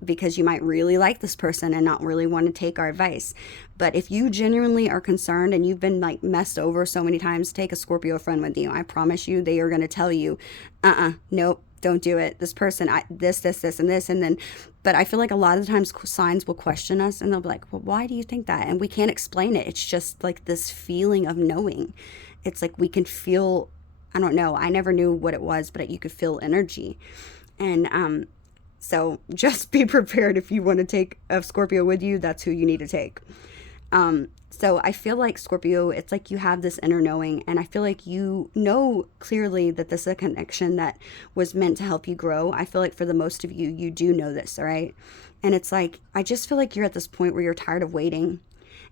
because you might really like this person and not really want to take our advice. But if you genuinely are concerned and you've been like messed over so many times, take a Scorpio friend with you. I promise you, they are going to tell you, nope, don't do it. This person, this, and this, and then, but I feel like a lot of the times signs will question us and they'll be like, well, why do you think that? And we can't explain it. It's just like this feeling of knowing. It's like we can feel, I don't know, I never knew what it was, but you could feel energy. And so just be prepared. If you want to take a Scorpio with you, that's who you need to take. So I feel like Scorpio, it's like you have this inner knowing, and I feel like you know clearly that this is a connection that was meant to help you grow. I feel like for the most of you, you do know this, all right? And it's like, I just feel like you're at this point where you're tired of waiting,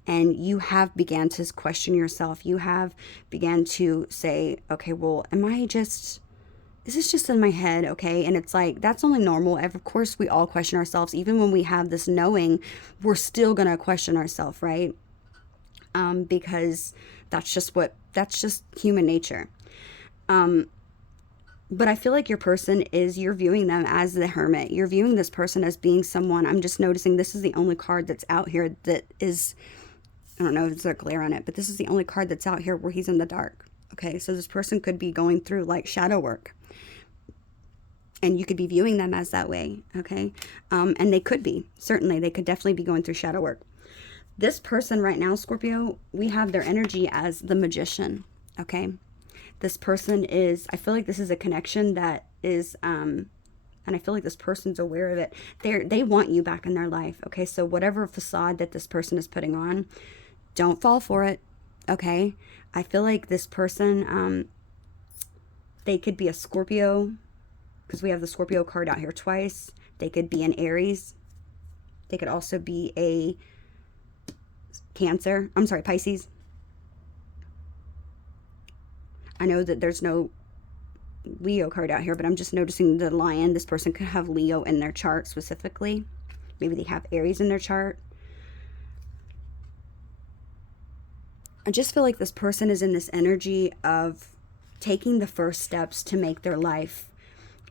and you have began to question yourself. You have began to say, okay, well, is this just in my head? Okay. And it's like, that's only normal. Of course, we all question ourselves. Even when we have this knowing, we're still going to question ourselves, right? Because that's just human nature. But I feel like you're viewing them as the Hermit. You're viewing this person as being someone, I'm just noticing this is the only card that's out here that is, I don't know if there's a glare on it, but this is the only card that's out here where he's in the dark. Okay. So this person could be going through like shadow work. And you could be viewing them as that way, okay? And they could be. Certainly, they could definitely be going through shadow work. This person right now, Scorpio, we have their energy as the Magician, okay? This person I feel like this is a connection that is, and I feel like this person's aware of it. They want you back in their life, okay? So whatever facade that this person is putting on, don't fall for it, okay? I feel like this person, they could be a Scorpio, because we have the Scorpio card out here twice. They could be an Aries. They could also be a Pisces. I know that there's no Leo card out here, but I'm just noticing the Lion. This person could have Leo in their chart specifically. Maybe they have Aries in their chart. I just feel like this person is in this energy of taking the first steps to make their life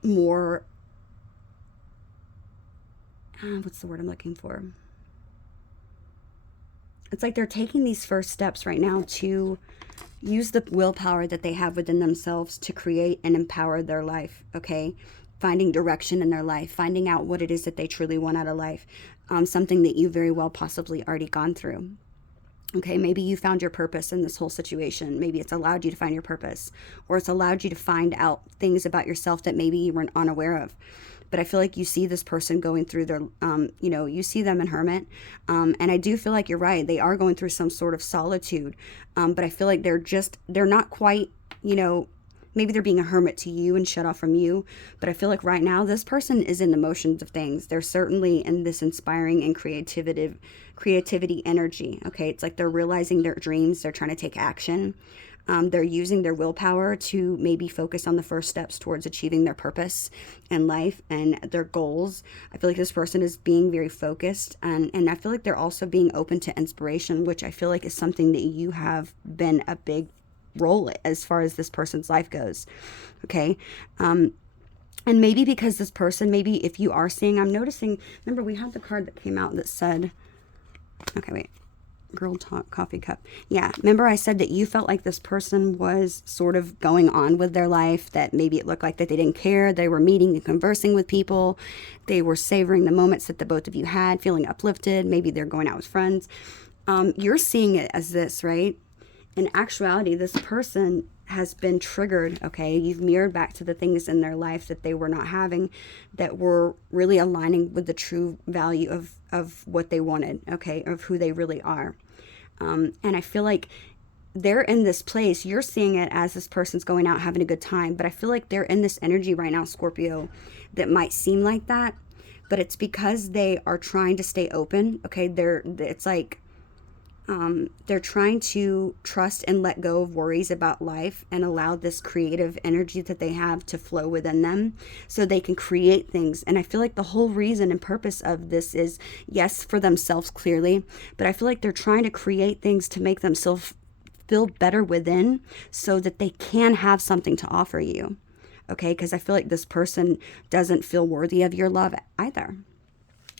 more, what's the word I'm looking for? It's like they're taking these first steps right now to use the willpower that they have within themselves to create and empower their life, okay? Finding direction in their life, finding out what it is that they truly want out of life, something that you very well possibly already gone through. Okay, maybe you found your purpose in this whole situation. Maybe it's allowed you to find your purpose, or it's allowed you to find out things about yourself that maybe you weren't unaware of. But I feel like you see this person going through their, you see them in Hermit. And I do feel like you're right. They are going through some sort of solitude. But I feel like they're not quite, maybe they're being a hermit to you and shut off from you. But I feel like right now, this person is in the motions of things. They're certainly in this inspiring and creativity energy. Okay. It's like they're realizing their dreams. They're trying to take action. They're using their willpower to maybe focus on the first steps towards achieving their purpose in life and their goals. I feel like this person is being very focused, and I feel like they're also being open to inspiration, which I feel like is something that you have been a big role as far as this person's life goes. Okay. And maybe because this person, maybe if you are seeing, I'm noticing, remember we had the card that came out that said, okay, wait. Girl talk coffee cup. Yeah, remember I said that you felt like this person was sort of going on with their life, that maybe it looked like that they didn't care. They were meeting and conversing with people. They were savoring the moments that the both of you had, feeling uplifted. Maybe they're going out with friends. You're seeing it as this, right? In actuality, this person has been triggered, okay? You've mirrored back to the things in their life that they were not having, that were really aligning with the true value of what they wanted, okay? Of who they really are. And I feel like they're in this place. You're seeing it as this person's going out having a good time, but I feel like they're in this energy right now, Scorpio, that might seem like that, but it's because they are trying to stay open, okay? It's like, they're trying to trust and let go of worries about life and allow this creative energy that they have to flow within them so they can create things. And I feel like the whole reason and purpose of this is, yes, for themselves clearly, but I feel like they're trying to create things to make themselves feel better within so that they can have something to offer you. Okay, because I feel like this person doesn't feel worthy of your love either.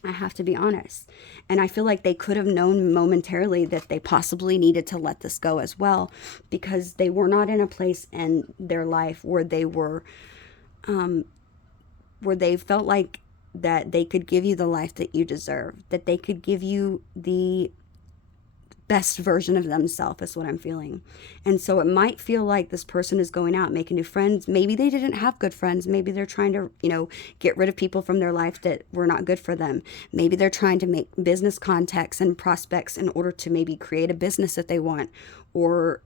I have to be honest. And I feel like they could have known momentarily that they possibly needed to let this go as well, because they were not in a place in their life where they were, where they felt like that they could give you the life that you deserve, that they could give you the best version of themselves, is what I'm feeling. And so it might feel like this person is going out making new friends. Maybe they didn't have good friends. Maybe they're trying to, get rid of people from their life that were not good for them. Maybe they're trying to make business contacts and prospects in order to maybe create a business that they want, or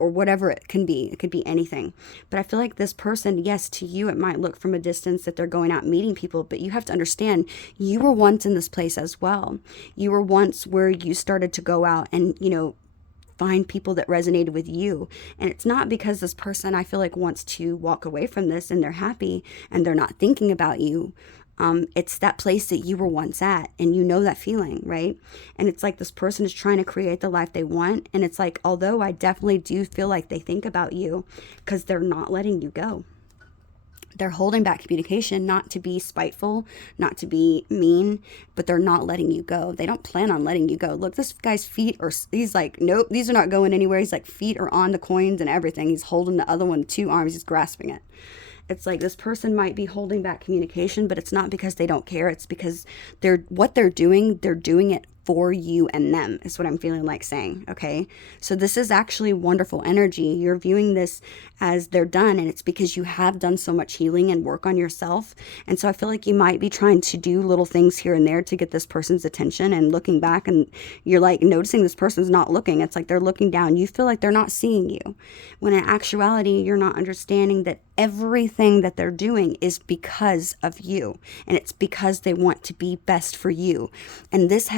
whatever it can be. It could be anything. But I feel like this person, yes, to you, it might look from a distance that they're going out meeting people, but you have to understand you were once in this place as well. You were once where you started to go out and, find people that resonated with you. And it's not because this person, I feel like, wants to walk away from this and they're happy and they're not thinking about you. It's that place that you were once at, and you know that feeling, right? And it's like this person is trying to create the life they want. And it's like, although I definitely do feel like they think about you, because they're not letting you go. They're holding back communication, not to be spiteful, not to be mean, but they're not letting you go. They don't plan on letting you go. Look, this guy's feet are, he's like, nope, these are not going anywhere. He's like, feet are on the coins and everything. He's holding the other one with 2 arms. He's grasping it. It's like this person might be holding back communication, but it's not because they don't care. It's because what they're doing it for you and them, is what I'm feeling like saying. Okay. So this is actually wonderful energy. You're viewing this as they're done, and it's because you have done so much healing and work on yourself. And so I feel like you might be trying to do little things here and there to get this person's attention, and looking back and you're like noticing this person's not looking. It's like they're looking down. You feel like they're not seeing you, when in actuality, you're not understanding that everything that they're doing is because of you, and it's because they want to be best for you. And this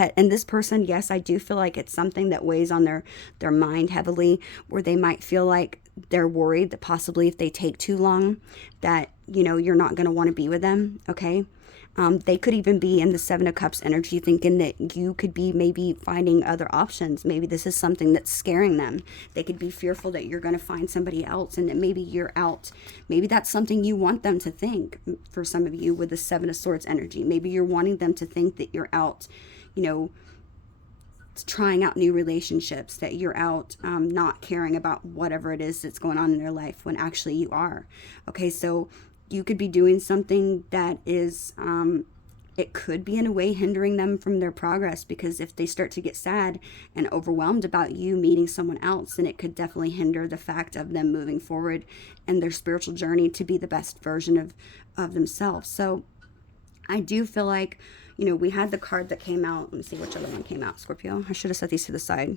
person, yes, I do feel like it's something that weighs on their mind heavily, where they might feel like they're worried that possibly if they take too long, that you're not going to want to be with them. Okay. They could even be in the 7 of Cups energy, thinking that you could be maybe finding other options. Maybe this is something that's scaring them. They could be fearful that you're going to find somebody else, and that maybe you're out. Maybe that's something you want them to think. For some of you with the 7 of Swords energy, maybe you're wanting them to think that you're out, trying out new relationships, that you're out not caring about whatever it is that's going on in their life, when actually you are. Okay, so you could be doing something that is, it could be in a way hindering them from their progress, because if they start to get sad and overwhelmed about you meeting someone else, then it could definitely hinder the fact of them moving forward in their spiritual journey to be the best version of themselves. So I do feel like, we had the card that came out. Let me see which other one came out, Scorpio. I should have set these to the side.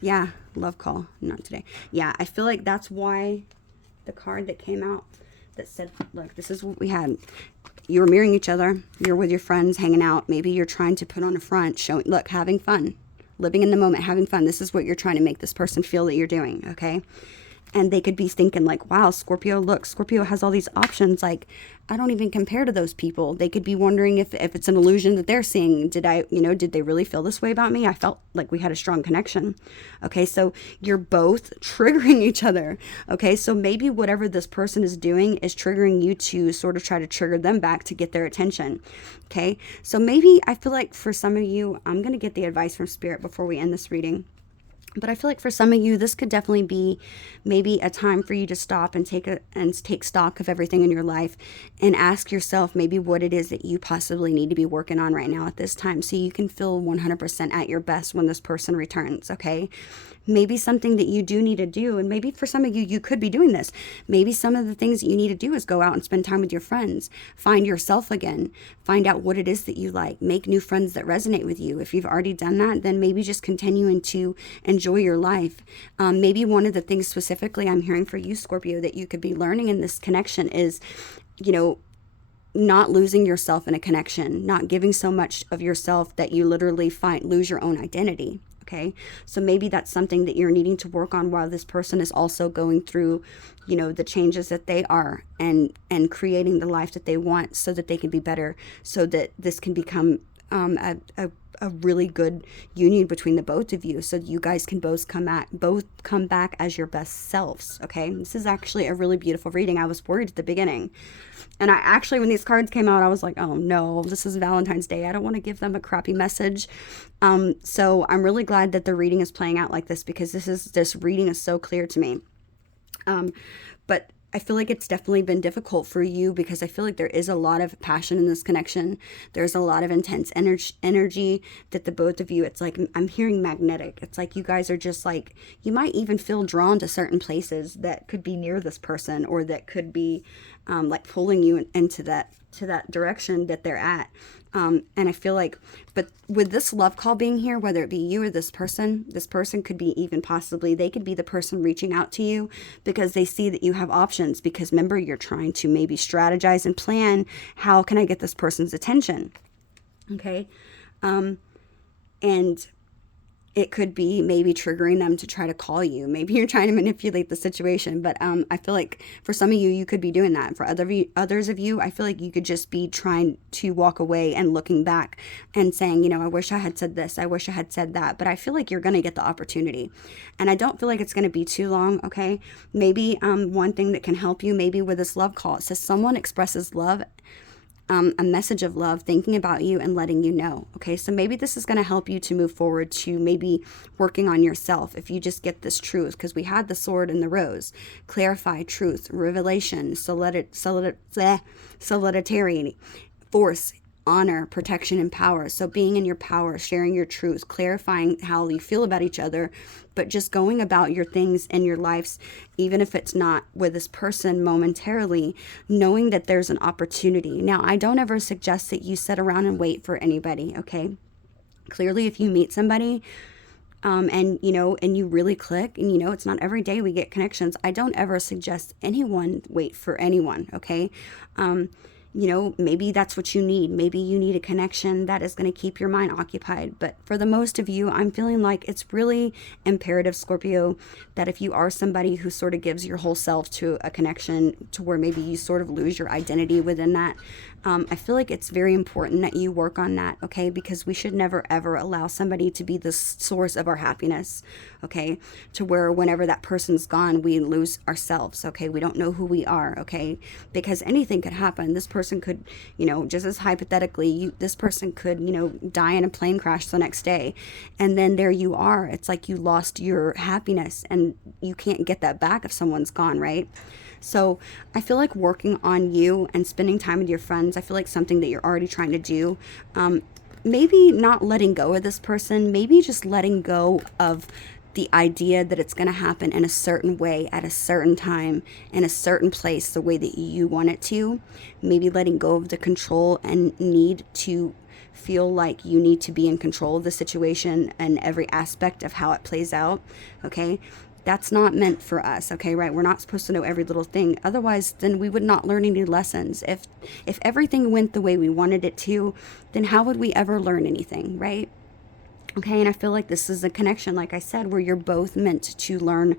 Yeah, love call. Not today. Yeah, I feel like that's why the card that came out that said, look, this is what we had. You were mirroring each other. You're with your friends, hanging out. Maybe you're trying to put on a front, showing, look, having fun, living in the moment, having fun. This is what you're trying to make this person feel that you're doing, okay? And they could be thinking like, wow, Scorpio, look, Scorpio has all these options. Like, I don't even compare to those people. They could be wondering if it's an illusion that they're seeing. Did they really feel this way about me? I felt like we had a strong connection. Okay, so you're both triggering each other. Okay, so maybe whatever this person is doing is triggering you to sort of try to trigger them back to get their attention. Okay, so maybe I feel like for some of you, I'm going to get the advice from Spirit before we end this reading. But I feel like for some of you, this could definitely be maybe a time for you to stop and take stock of everything in your life, and ask yourself maybe what it is that you possibly need to be working on right now at this time, so you can feel 100% at your best when this person returns, okay? Maybe something that you do need to do, and maybe for some of you, you could be doing this. Maybe some of the things that you need to do is go out and spend time with your friends. Find yourself again. Find out what it is that you like. Make new friends that resonate with you. If you've already done that, then maybe just continuing to enjoy your life. Maybe one of the things specifically I'm hearing for you, Scorpio, that you could be learning in this connection is, not losing yourself in a connection, not giving so much of yourself that you literally lose your own identity. Okay, so maybe that's something that you're needing to work on while this person is also going through, the changes that they are, and creating the life that they want, so that they can be better, so that this can become a a really good union between the both of you, so you guys can both come back as your best selves. Okay, this is actually a really beautiful reading. I was worried at the beginning, and I actually, when these cards came out, I was like, oh no, this is Valentine's Day, I don't want to give them a crappy message. So I'm really glad that the reading is playing out like this, because this reading is so clear to me. But I feel like it's definitely been difficult for you, because I feel like there is a lot of passion in this connection. There's a lot of intense energy that the both of you, it's like, I'm hearing magnetic. It's like you guys are just like, you might even feel drawn to certain places that could be near this person, or that could be like pulling you into that direction that they're at. And I feel like, but with this love call being here, whether it be you or this person could be, even possibly, they could be the person reaching out to you because they see that you have options. Because remember, you're trying to maybe strategize and plan, how can I get this person's attention? Okay. And it could be maybe triggering them to try to call you. Maybe you're trying to manipulate the situation. But I feel like for some of you, you could be doing that. For others of you, I feel like you could just be trying to walk away and looking back and saying, you know, I wish I had said this. I wish I had said that. But I feel like you're going to get the opportunity. And I don't feel like it's going to be too long, okay? Maybe one thing that can help you, maybe with this love call, it says someone expresses love, a message of love, thinking about you and letting you know. Okay, so maybe this is going to help you to move forward to maybe working on yourself if you just get this truth, because we had the sword and the rose. Clarify, truth, revelation, solidarity, force, honor, protection, and power. So being in your power, sharing your truth, clarifying how you feel about each other, but just going about your things in your lives, even if it's not with this person momentarily, knowing that there's an opportunity. Now, I don't ever suggest that you sit around and wait for anybody, okay? Clearly, if you meet somebody, and you really click, and it's not every day we get connections, I don't ever suggest anyone wait for anyone, okay? Maybe that's what you need. Maybe you need a connection that is going to keep your mind occupied. But for the most of you, I'm feeling like it's really imperative, Scorpio, that if you are somebody who sort of gives your whole self to a connection to where maybe you sort of lose your identity within that, I feel like it's very important that you work on that, okay? Because we should never, ever allow somebody to be the source of our happiness, okay? To where whenever that person's gone, we lose ourselves, okay? We don't know who we are, okay? Because anything could happen. This person could, just as hypothetically, this person could, die in a plane crash the next day. And then there you are. It's like you lost your happiness, and you can't get that back if someone's gone, right? So I feel like working on you and spending time with your friends, I feel like something that you're already trying to do. Maybe not letting go of this person, maybe just letting go of the idea that it's going to happen in a certain way at a certain time in a certain place the way that you want it to. Maybe letting go of the control and need to feel like you need to be in control of the situation and every aspect of how it plays out, okay? That's not meant for us, okay, right? We're not supposed to know every little thing. Otherwise, then we would not learn any lessons. If everything went the way we wanted it to, then how would we ever learn anything, right? Okay, and I feel like this is a connection, like I said, where you're both meant to learn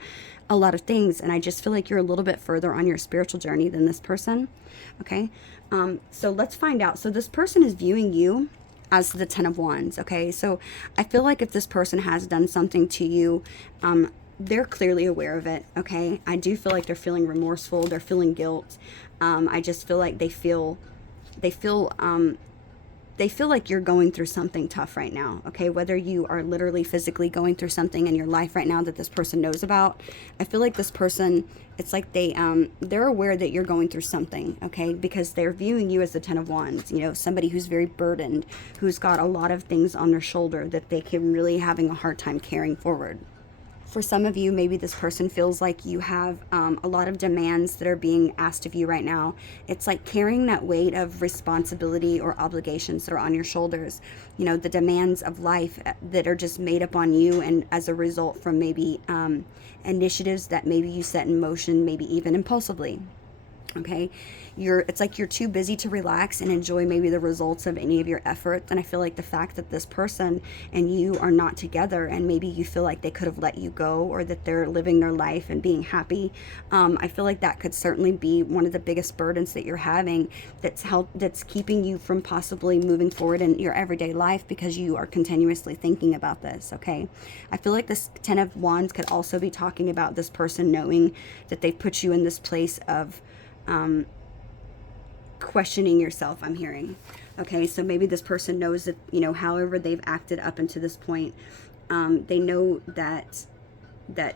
a lot of things. And I just feel like you're a little bit further on your spiritual journey than this person, okay? So let's find out. So this person is viewing you as the 10 of Wands, okay? So I feel like if this person has done something to you, they're clearly aware of it, okay? I do feel like they're feeling remorseful. They're feeling guilt. I just feel like they feel like you're going through something tough right now, okay? Whether you are literally physically going through something in your life right now that this person knows about, I feel like this person, it's like they're aware that you're going through something, okay? Because they're viewing you as the 10 of Wands, somebody who's very burdened, who's got a lot of things on their shoulder that they can really having a hard time carrying forward. For some of you, maybe this person feels like you have a lot of demands that are being asked of you right now. It's like carrying that weight of responsibility or obligations that are on your shoulders. The demands of life that are just made up on you, and as a result from maybe initiatives that maybe you set in motion, maybe even impulsively. Okay, it's like you're too busy to relax and enjoy maybe the results of any of your effort. And I feel like the fact that this person and you are not together, and maybe you feel like they could have let you go, or that they're living their life and being happy, I feel like that could certainly be one of the biggest burdens that you're having, that's keeping you from possibly moving forward in your everyday life, because you are continuously thinking about this. Okay, I feel like this 10 of Wands could also be talking about this person knowing that they've put you in this place of questioning yourself, I'm hearing. Okay, so maybe this person knows that, however they've acted up until this point, they know that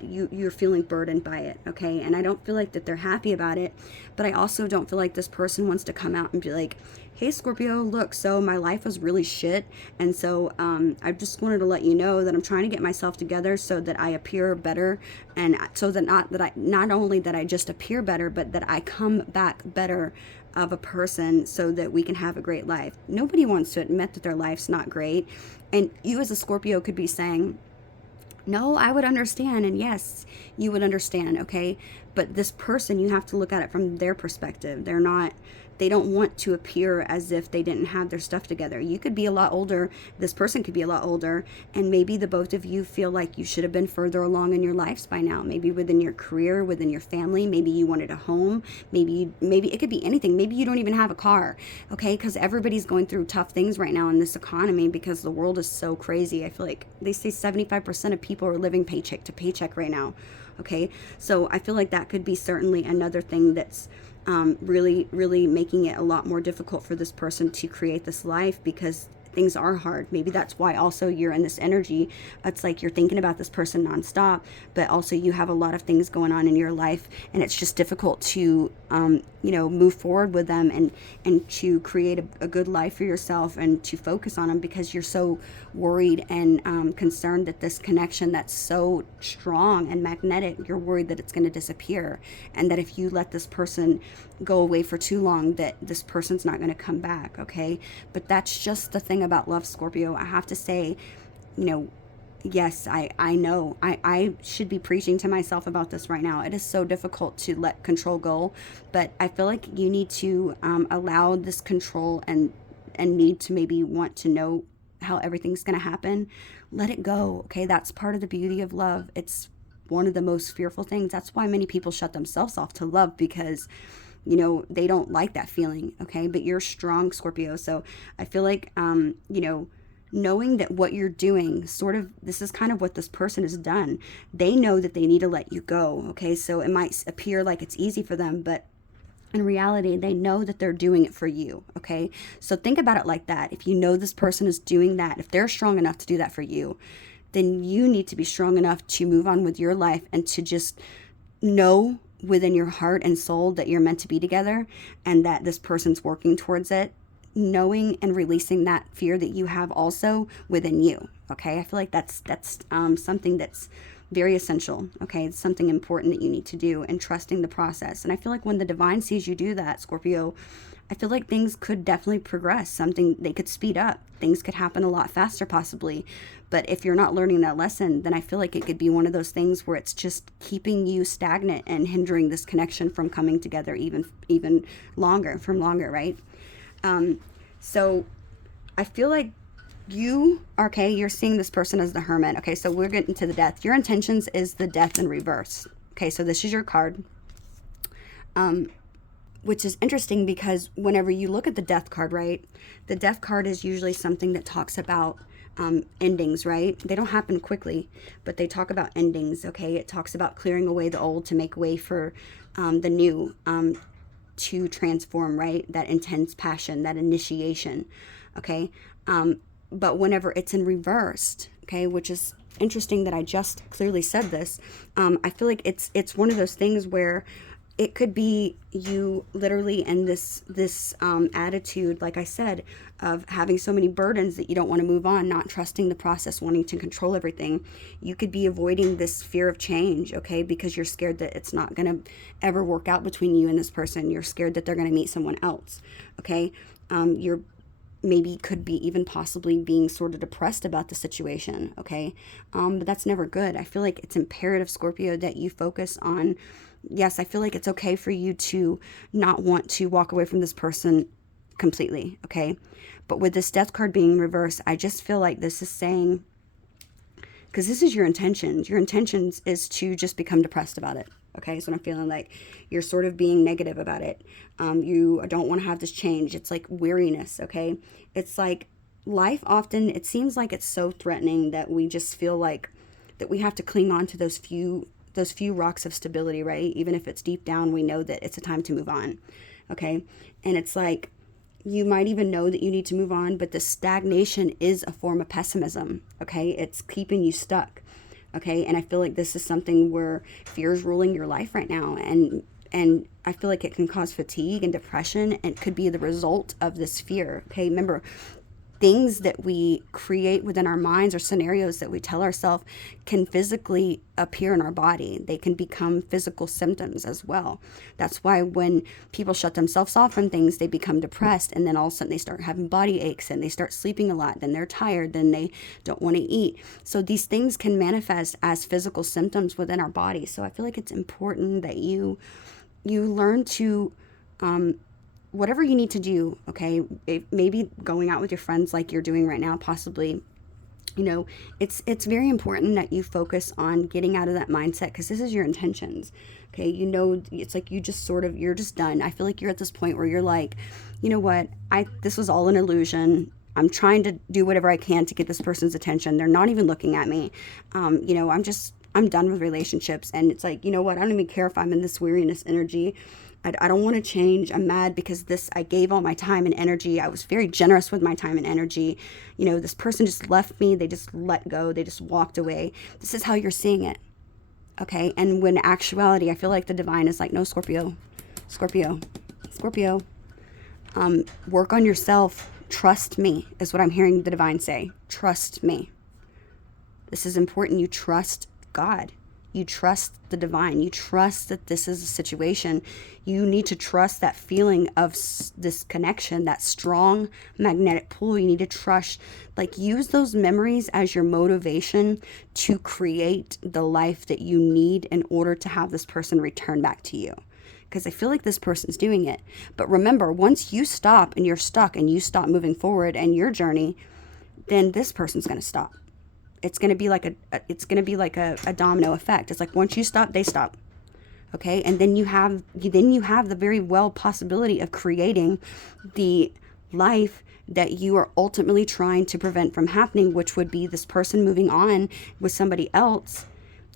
you're feeling burdened by it. Okay, and I don't feel like that they're happy about it, but I also don't feel like this person wants to come out and be like, hey Scorpio, look, so my life was really shit, and so I just wanted to let you know that I'm trying to get myself together so that I appear better, and so that not only that I just appear better, but that I come back better of a person, so that we can have a great life. Nobody wants to admit that their life's not great, and you as a Scorpio could be saying, no, I would understand. And yes, you would understand. Okay. But this person, you have to look at it from their perspective. They don't want to appear as if they didn't have their stuff together. You could be a lot older. This person could be a lot older. And maybe the both of you feel like you should have been further along in your lives by now. Maybe within your career, within your family. Maybe you wanted a home. Maybe it could be anything. Maybe you don't even have a car. Okay. Because everybody's going through tough things right now in this economy, because the world is so crazy. I feel like they say 75% of people are living paycheck to paycheck right now. Okay. So I feel like that could be certainly another thing that's really, really making it a lot more difficult for this person to create this life, because things are hard. Maybe that's why also you're in this energy. It's like you're thinking about this person nonstop, but also you have a lot of things going on in your life, and it's just difficult to move forward with them, and to create a good life for yourself, and to focus on them, because you're so worried and concerned that this connection that's so strong and magnetic, you're worried that it's going to disappear, and that if you let this person go away for too long, that this person's not going to come back. Okay, but that's just the thing about love, Scorpio. I have to say, yes, I know I should be preaching to myself about this right now. It is so difficult to let control go, but I feel like you need to allow this control, and need to maybe want to know how everything's going to happen. Let it go. Okay, that's part of the beauty of love. It's one of the most fearful things. That's why many people shut themselves off to love, because they don't like that feeling. Okay, but you're strong, Scorpio. So I feel like knowing that what you're doing, this is kind of what this person has done. They know that they need to let you go. Okay, so it might appear like it's easy for them, but in reality, they know that they're doing it for you. Okay, so think about it like that. If you know this person is doing that, if they're strong enough to do that for you, then you need to be strong enough to move on with your life, and to just know within your heart and soul that you're meant to be together, and that this person's working towards it, knowing and releasing that fear that you have also within you. Okay, I feel like that's something that's very essential. Okay, it's something important that you need to do, and trusting the process. And I feel like when the divine sees you do that, Scorpio, I feel like things could definitely progress. Something, they could speed up. Things could happen a lot faster possibly. But if you're not learning that lesson, then I feel like it could be one of those things where it's just keeping you stagnant and hindering this connection from coming together even longer, right? So I feel like you're seeing this person as the Hermit. Okay, so we're getting to the Death. Your intentions is the Death in reverse. Okay, so this is your card. Which is interesting, because whenever you look at the Death card, right, the Death card is usually something that talks about endings, right? They don't happen quickly, but they talk about endings. Okay, it talks about clearing away the old to make way for the new, to transform, right? That intense passion, that initiation. Okay, but whenever it's in reversed, okay, which is interesting that I just clearly said this, I feel like it's one of those things where it could be you literally in this attitude, like I said, of having so many burdens that you don't want to move on, not trusting the process, wanting to control everything. You could be avoiding this fear of change, okay, because you're scared that it's not going to ever work out between you and this person. You're scared that they're going to meet someone else, okay? You're maybe could be even possibly being sort of depressed about the situation, okay? But that's never good. I feel like it's imperative, Scorpio, that you focus on Yes, I feel like it's okay for you to not want to walk away from this person completely, okay? But with this death card being reversed, I just feel like this is saying, because this is your intentions. Your intentions is to just become depressed about it. Okay, so I'm feeling like you're sort of being negative about it. You don't want to have this change. It's like weariness, okay? It's like life often, it seems like it's so threatening that we just feel like that we have to cling on to those few rocks of stability, right? Even if it's deep down, we know that it's a time to move on, okay? And it's like, you might even know that you need to move on, but the stagnation is a form of pessimism, okay? It's keeping you stuck, okay? And I feel like this is something where fear is ruling your life right now, and I feel like it can cause fatigue and depression, and could be the result of this fear, okay? Remember, things that we create within our minds or scenarios that we tell ourselves can physically appear in our body. They can become physical symptoms as well. That's why when people shut themselves off from things, they become depressed, and then all of a sudden they start having body aches, and they start sleeping a lot, then they're tired, then they don't want to eat. So these things can manifest as physical symptoms within our body. So I feel like it's important that you learn to whatever you need to do, okay? Maybe going out with your friends like you're doing right now, possibly, it's very important that you focus on getting out of that mindset, because this is your intentions, okay? It's like you're just done. I feel like you're at this point where you're like, you know what, this was all an illusion. I'm trying to do whatever I can to get this person's attention. They're not even looking at me. I'm done with relationships. And it's like, you know what, I don't even care if I'm in this weariness energy. I don't want to change. I'm mad because I gave all my time and energy. I was very generous with my time and energy. This person just left me. They just let go. They just walked away. This is how you're seeing it. Okay. And when actuality, I feel like the divine is like, no, Scorpio, work on yourself. Trust me is what I'm hearing the divine say. Trust me. This is important. You trust God. You trust the divine. You trust that this is a situation. You need to trust that feeling of this connection, that strong magnetic pull. You need to trust, use those memories as your motivation to create the life that you need in order to have this person return back to you. Because I feel like this person's doing it. But remember, once you stop and you're stuck and you stop moving forward in your journey, then this person's going to stop. It's going to be like a domino effect. It's like once you stop, they stop. Okay? And then you have the very well possibility of creating the life that you are ultimately trying to prevent from happening, which would be this person moving on with somebody else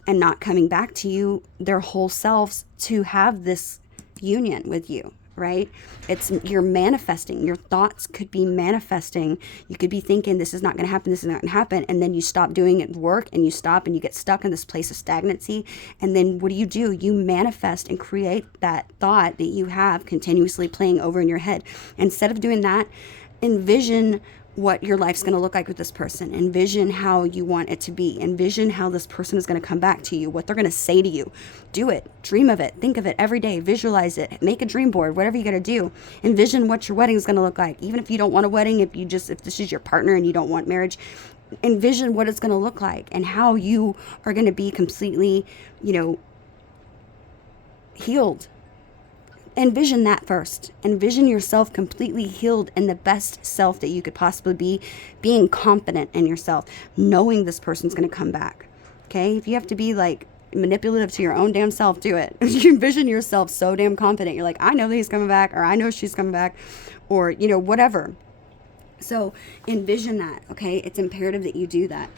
and not coming back to you, their whole selves, to have this union with you. Right? You're manifesting. Your thoughts could be manifesting. You could be thinking, this is not going to happen. This is not going to happen. And then you stop doing it work, and you stop and you get stuck in this place of stagnancy. And then what do? You manifest and create that thought that you have continuously playing over in your head. Instead of doing that, envision what your life's going to look like with this person. Envision how you want it to be. Envision how this person is going to come back to you, what they're going to say to you. Do it. Dream of it. Think of it every day. Visualize it. Make a dream board, whatever you got to do. Envision what your wedding is going to look like. Even if you don't want a wedding, if this is your partner and you don't want marriage, envision what it's going to look like and how you are going to be completely, healed. Envision that first. Envision yourself completely healed and the best self that you could possibly be, being confident in yourself, knowing this person's going to come back. Okay? If you have to be manipulative to your own damn self, do it. You envision yourself so damn confident. You're like, I know that he's coming back, or I know she's coming back, or, whatever. So envision that, okay? It's imperative that you do that,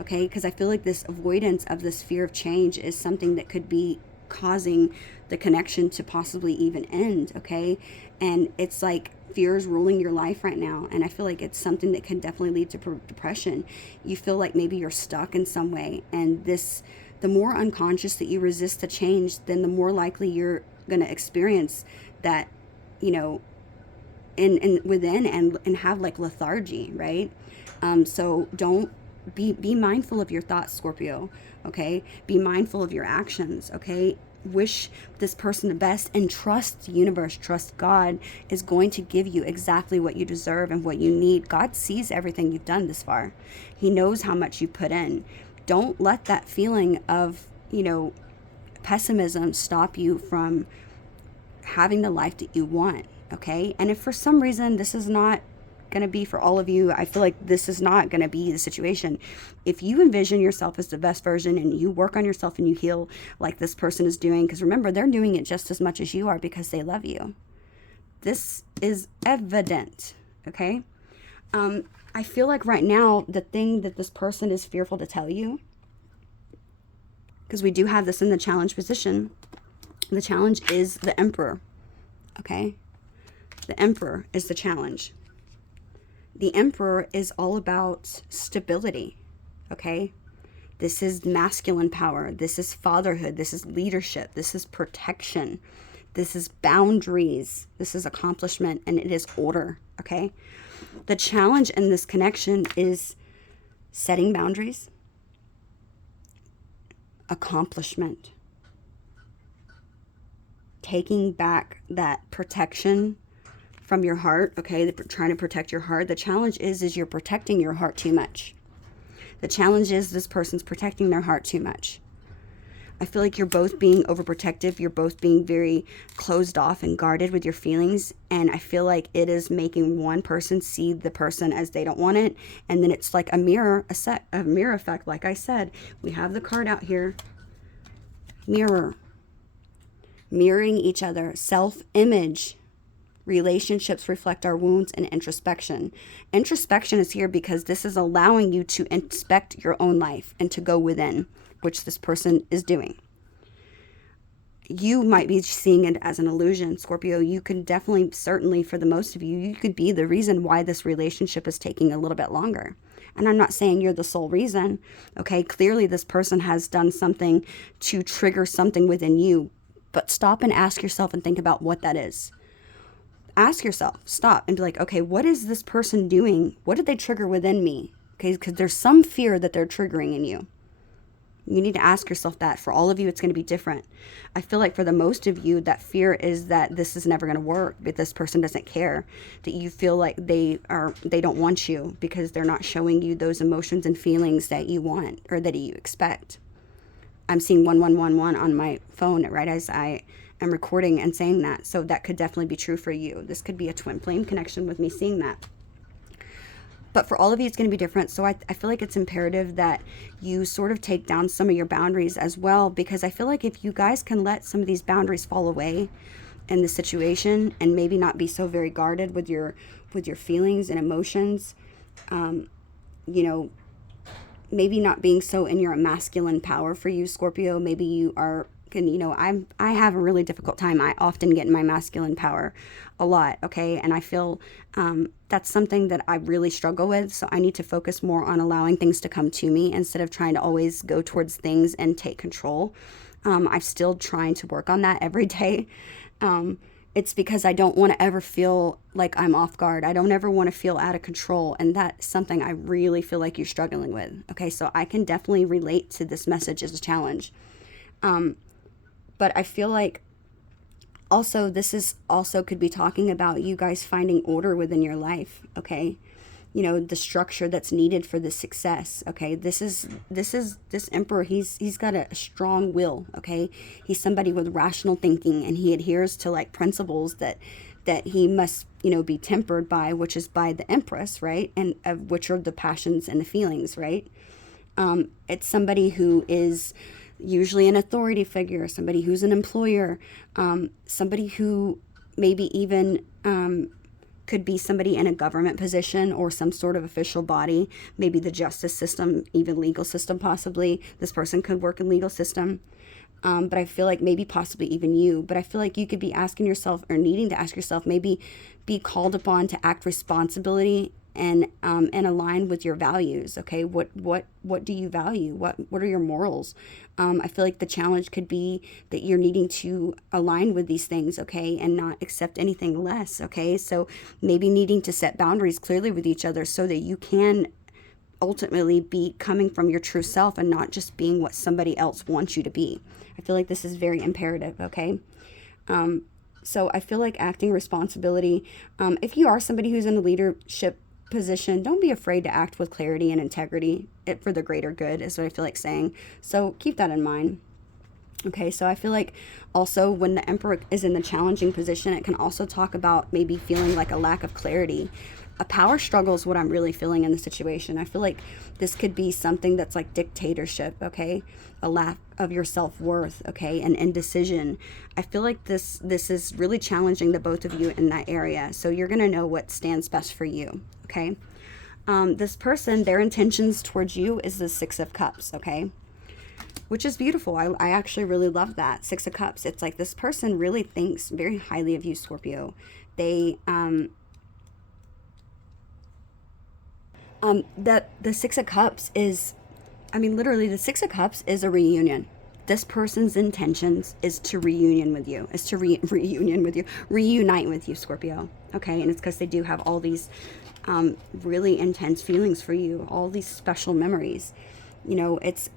okay? Because I feel like this avoidance of this fear of change is something that could be causing the connection to possibly even end, okay? And it's like fear is ruling your life right now, and I feel like it's something that can definitely lead to depression. You feel like maybe you're stuck in some way, and the more unconscious that you resist the change, then the more likely you're going to experience that, in within and have lethargy, right? So don't be mindful of your thoughts, Scorpio, okay? Be mindful of your actions, okay? Wish this person the best and trust the universe, trust God is going to give you exactly what you deserve and what you need. God sees everything you've done this far. He knows how much you put in. Don't let that feeling of, pessimism stop you from having the life that you want, okay? And if for some reason this is not going to be for all of you, I feel like this is not going to be the situation. If you envision yourself as the best version and you work on yourself and you heal like this person is doing, because remember, they're doing it just as much as you are because they love you. This is evident, okay? I feel like right now, the thing that this person is fearful to tell you, because we do have this in the challenge position, the challenge is the Emperor, okay? The Emperor is the challenge. The Emperor is all about stability, okay? This is masculine power. This is fatherhood. This is leadership. This is protection. This is boundaries. This is accomplishment, and it is order, okay? The challenge in this connection is setting boundaries, accomplishment, taking back that protection from your heart, okay? Trying to protect your heart. The challenge is you're protecting your heart too much. The challenge is this person's protecting their heart too much. I feel like you're both being overprotective. You're both being very closed off and guarded with your feelings. And I feel like it is making one person see the person as they don't want it. And then it's like a mirror effect. Like I said, we have the card out here. Mirror. Mirroring each other. Self-image. Relationships reflect our wounds, and introspection. Introspection is here because this is allowing you to inspect your own life and to go within, which this person is doing. You might be seeing it as an illusion, Scorpio. You could definitely, certainly for the most of you, you could be the reason why this relationship is taking a little bit longer. And I'm not saying you're the sole reason, okay? Clearly this person has done something to trigger something within you, but stop and ask yourself and think about what that is. Ask yourself, stop and be like, okay, what is this person doing? What did they trigger within me? Okay, because there's some fear that they're triggering in you. You need to ask yourself that. For all of you, it's going to be different. I feel like for the most of you, that fear is that this is never going to work, that this person doesn't care, that you feel like they don't want you because they're not showing you those emotions and feelings that you want or that you expect. I'm seeing 1111 on my phone right as I am recording and saying that. So that could definitely be true for you. This could be a twin flame connection with me seeing that. But for all of you, it's going to be different. So I feel like it's imperative that you sort of take down some of your boundaries as well, because I feel like if you guys can let some of these boundaries fall away in the situation and maybe not be so very guarded with your feelings and emotions, maybe not being so in your masculine power for you, Scorpio. Maybe you are, I have a really difficult time. I often get in my masculine power a lot, okay? And I feel that's something that I really struggle with. So I need to focus more on allowing things to come to me instead of trying to always go towards things and take control. I'm still trying to work on that every day. It's because I don't want to ever feel like I'm off guard. I don't ever want to feel out of control. And that's something I really feel like you're struggling with. Okay, so I can definitely relate to this message as a challenge. But I feel like also this is also could be talking about you guys finding order within your life, okay? The structure that's needed for this success, okay? This emperor, he's got a strong will, okay? He's somebody with rational thinking, and he adheres to like principles that he must, be tempered by, which is by the Empress, right? And of which are the passions and the feelings, right? It's somebody who is usually an authority figure, somebody who's an employer, somebody who maybe even could be somebody in a government position or some sort of official body, maybe the justice system, even legal system possibly. This person could work in legal system. But I feel like maybe possibly even you, but I feel like you could be asking yourself or needing to ask yourself, maybe be called upon to act responsibility and align with your values. Okay. What do you value? What are your morals? I feel like the challenge could be that you're needing to align with these things, okay, and not accept anything less, okay? So maybe needing to set boundaries clearly with each other so that you can ultimately be coming from your true self and not just being what somebody else wants you to be. I feel like this is very imperative, okay? So I feel like acting responsibility, if you are somebody who's in a leadership position, don't be afraid to act with clarity and integrity for the greater good is what I feel like saying. So keep that in mind. Okay, so I feel like also when the Emperor is in the challenging position, it can also talk about maybe feeling like a lack of clarity. A power struggle is what I'm really feeling in the situation. I feel like this could be something that's like dictatorship, okay? A lack of your self-worth, okay? And indecision. I feel like this is really challenging the both of you in that area. So you're going to know what stands best for you, okay? This person, their intentions towards you is the Six of Cups, okay? Which is beautiful. I actually really love that. Six of Cups. It's like this person really thinks very highly of you, Scorpio. They, the Six of Cups is, I mean, literally the Six of Cups is a reunion. This person's intentions is to reunite with you, Scorpio. Okay, and it's because they do have all these really intense feelings for you, all these special memories. You know, it's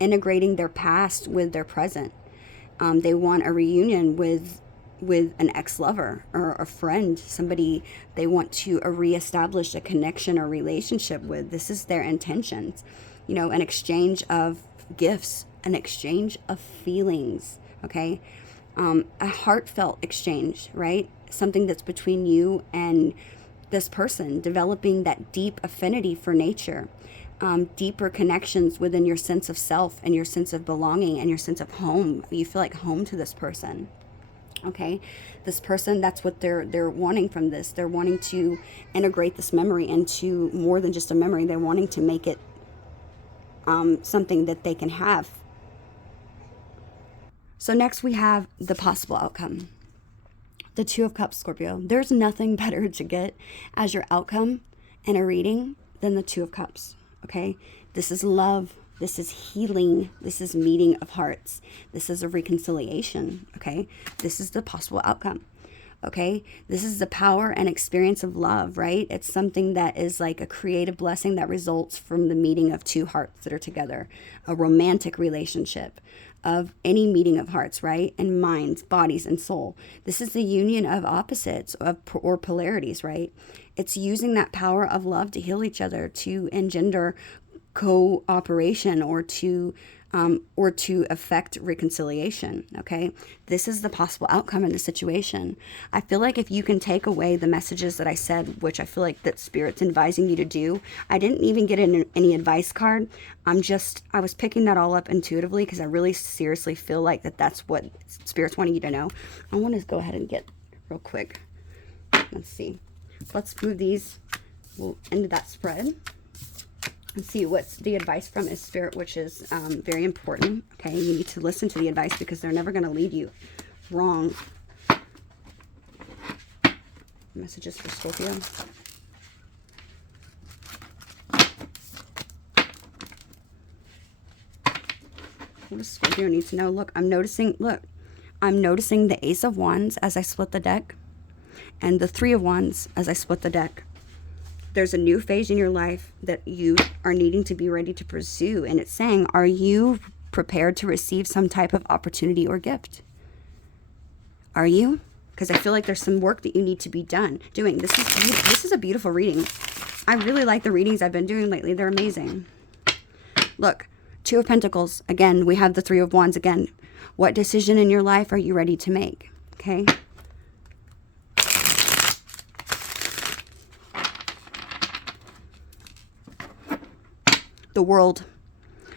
integrating their past with their present. They want a reunion with an ex-lover or a friend, somebody they want to reestablish a connection or relationship with. This is their intentions. You know, an exchange of gifts, an exchange of feelings, okay? A heartfelt exchange, right? Something that's between you and this person, developing that deep affinity for nature, deeper connections within your sense of self and your sense of belonging and your sense of home. You feel like home to this person. Okay, this person, that's what they're wanting from this. They're wanting to integrate this memory into more than just a memory. They're wanting to make it something that they can have. So next we have the possible outcome. The Two of Cups, Scorpio. There's nothing better to get as your outcome in a reading than the Two of Cups. Okay, this is love. This is healing. This is meeting of hearts. This is a reconciliation. Okay, this is the possible outcome. Okay, this is the power and experience of love, right? It's something that is like a creative blessing that results from the meeting of two hearts that are together, a romantic relationship of any meeting of hearts, right? And minds, bodies, and soul. This is the union of opposites or polarities, right? It's using that power of love to heal each other, to engender cooperation, or to affect reconciliation. Okay, this is the possible outcome in the situation. I feel like if you can take away the messages that I said, which I feel like that Spirit's advising you to do, I didn't even get any advice card. I was picking that all up intuitively because I really seriously feel like that's what Spirit's wanting you to know. I want to go ahead and get real quick. Let's see. Let's move these into that spread. And see what's the advice from is Spirit, which is very important. Okay, you need to listen to the advice because they're never going to lead you wrong. Messages for Scorpio. What does Scorpio need to know? Look, I'm noticing the Ace of Wands as I split the deck, and the Three of Wands as I split the deck. There's a new phase in your life that you are needing to be ready to pursue. And it's saying, are you prepared to receive some type of opportunity or gift? Are you? Because I feel like there's some work that you need to be doing. This is a beautiful reading. I really like the readings I've been doing lately. They're amazing. Look, Two of Pentacles. Again, we have the Three of Wands again. What decision in your life are you ready to make? Okay. The World.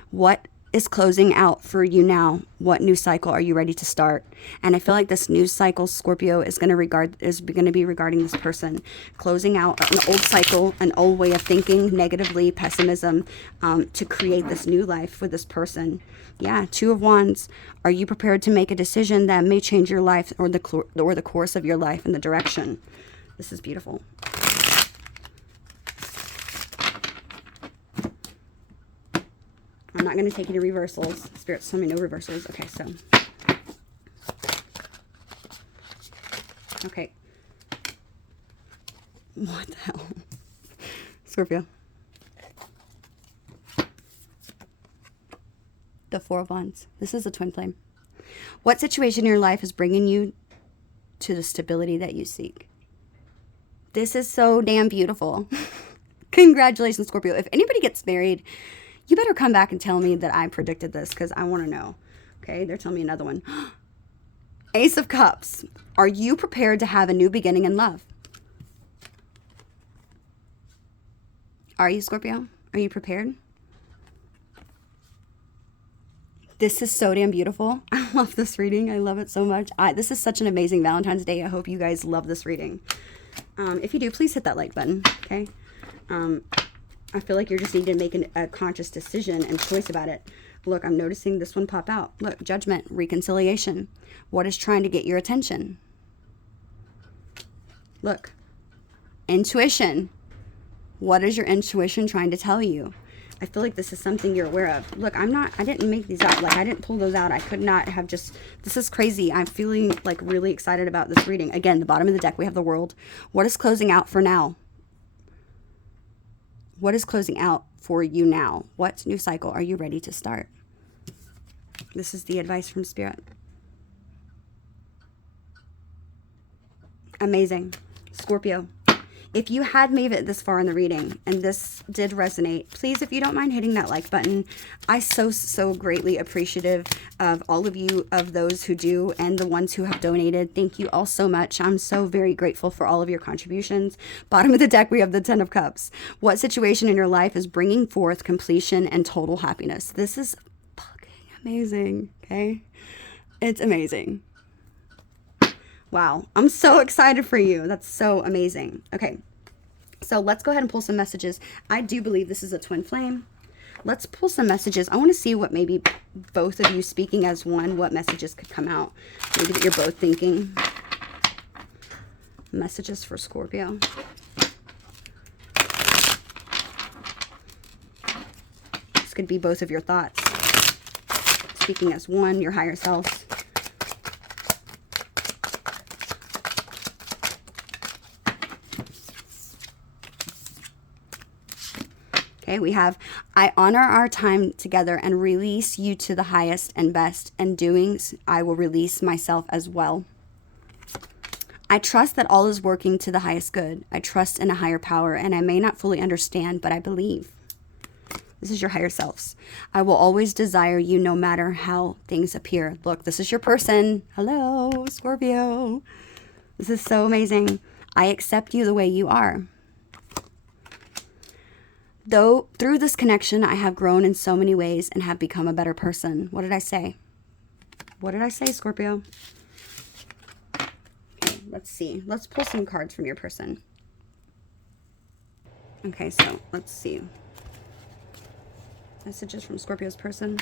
What is closing out for you now? What new cycle are you ready to start? And I feel like this new cycle, Scorpio, is going to be regarding this person closing out an old cycle, an old way of thinking, negatively, pessimism, to create this new life with this person. Yeah, Two of Wands. Are you prepared to make a decision that may change your life or the course of your life and the direction? This is beautiful. I'm not going to take any reversals. Spirit's telling me no reversals. Okay, so. Okay. What the hell? Scorpio. The Four of Wands. This is a twin flame. What situation in your life is bringing you to the stability that you seek? This is so damn beautiful. Congratulations, Scorpio. If anybody gets married, you better come back and tell me that I predicted this because I want to know. Okay, they're telling me another one. Ace of Cups. Are you prepared to have a new beginning in love? Are you, Scorpio? Are you prepared? This is so damn beautiful. I love this reading. I love it so much. This is such an amazing Valentine's Day. I hope you guys love this reading. If you do, please hit that like button, okay? I feel like you're just needing to make a conscious decision and choice about it. Look, I'm noticing this one pop out. Look, Judgment, reconciliation. What is trying to get your attention? Look, intuition. What is your intuition trying to tell you? I feel like this is something you're aware of. Look, I didn't make these out. Like, I didn't pull those out. I could not have just, this is crazy. I'm feeling like really excited about this reading. Again, the bottom of the deck, we have the World. What is closing out for now? What is closing out for you now? What new cycle are you ready to start? This is the advice from Spirit. Amazing. Scorpio. If you had made it this far in the reading and this did resonate, please, if you don't mind hitting that like button. I so greatly appreciative of all of you, of those who do and the ones who have donated. Thank you all so much. I'm so very grateful for all of your contributions. Bottom of the deck, we have the 10 of Cups. What situation in your life is bringing forth completion and total happiness? This is fucking amazing, okay? It's amazing. Wow, I'm so excited for you. That's so amazing. Okay, so let's go ahead and pull some messages. I do believe this is a twin flame. Let's pull some messages. I want to see what maybe both of you speaking as one, what messages could come out. Maybe that you're both thinking. Messages for Scorpio. This could be both of your thoughts. Speaking as one, your higher self. Okay, we have, I honor our time together and release you to the highest and best, and doing, I will release myself as well. I trust that all is working to the highest good. I trust in a higher power, and I may not fully understand, but I believe. This is your higher selves. I will always desire you no matter how things appear. Look, this is your person. Hello, Scorpio. This is so amazing. I accept you the way you are. Though through this connection, I have grown in so many ways and have become a better person. What did I say? What did I say, Scorpio? Okay, let's see. Let's pull some cards from your person. Okay, so let's see. Messages from Scorpio's person.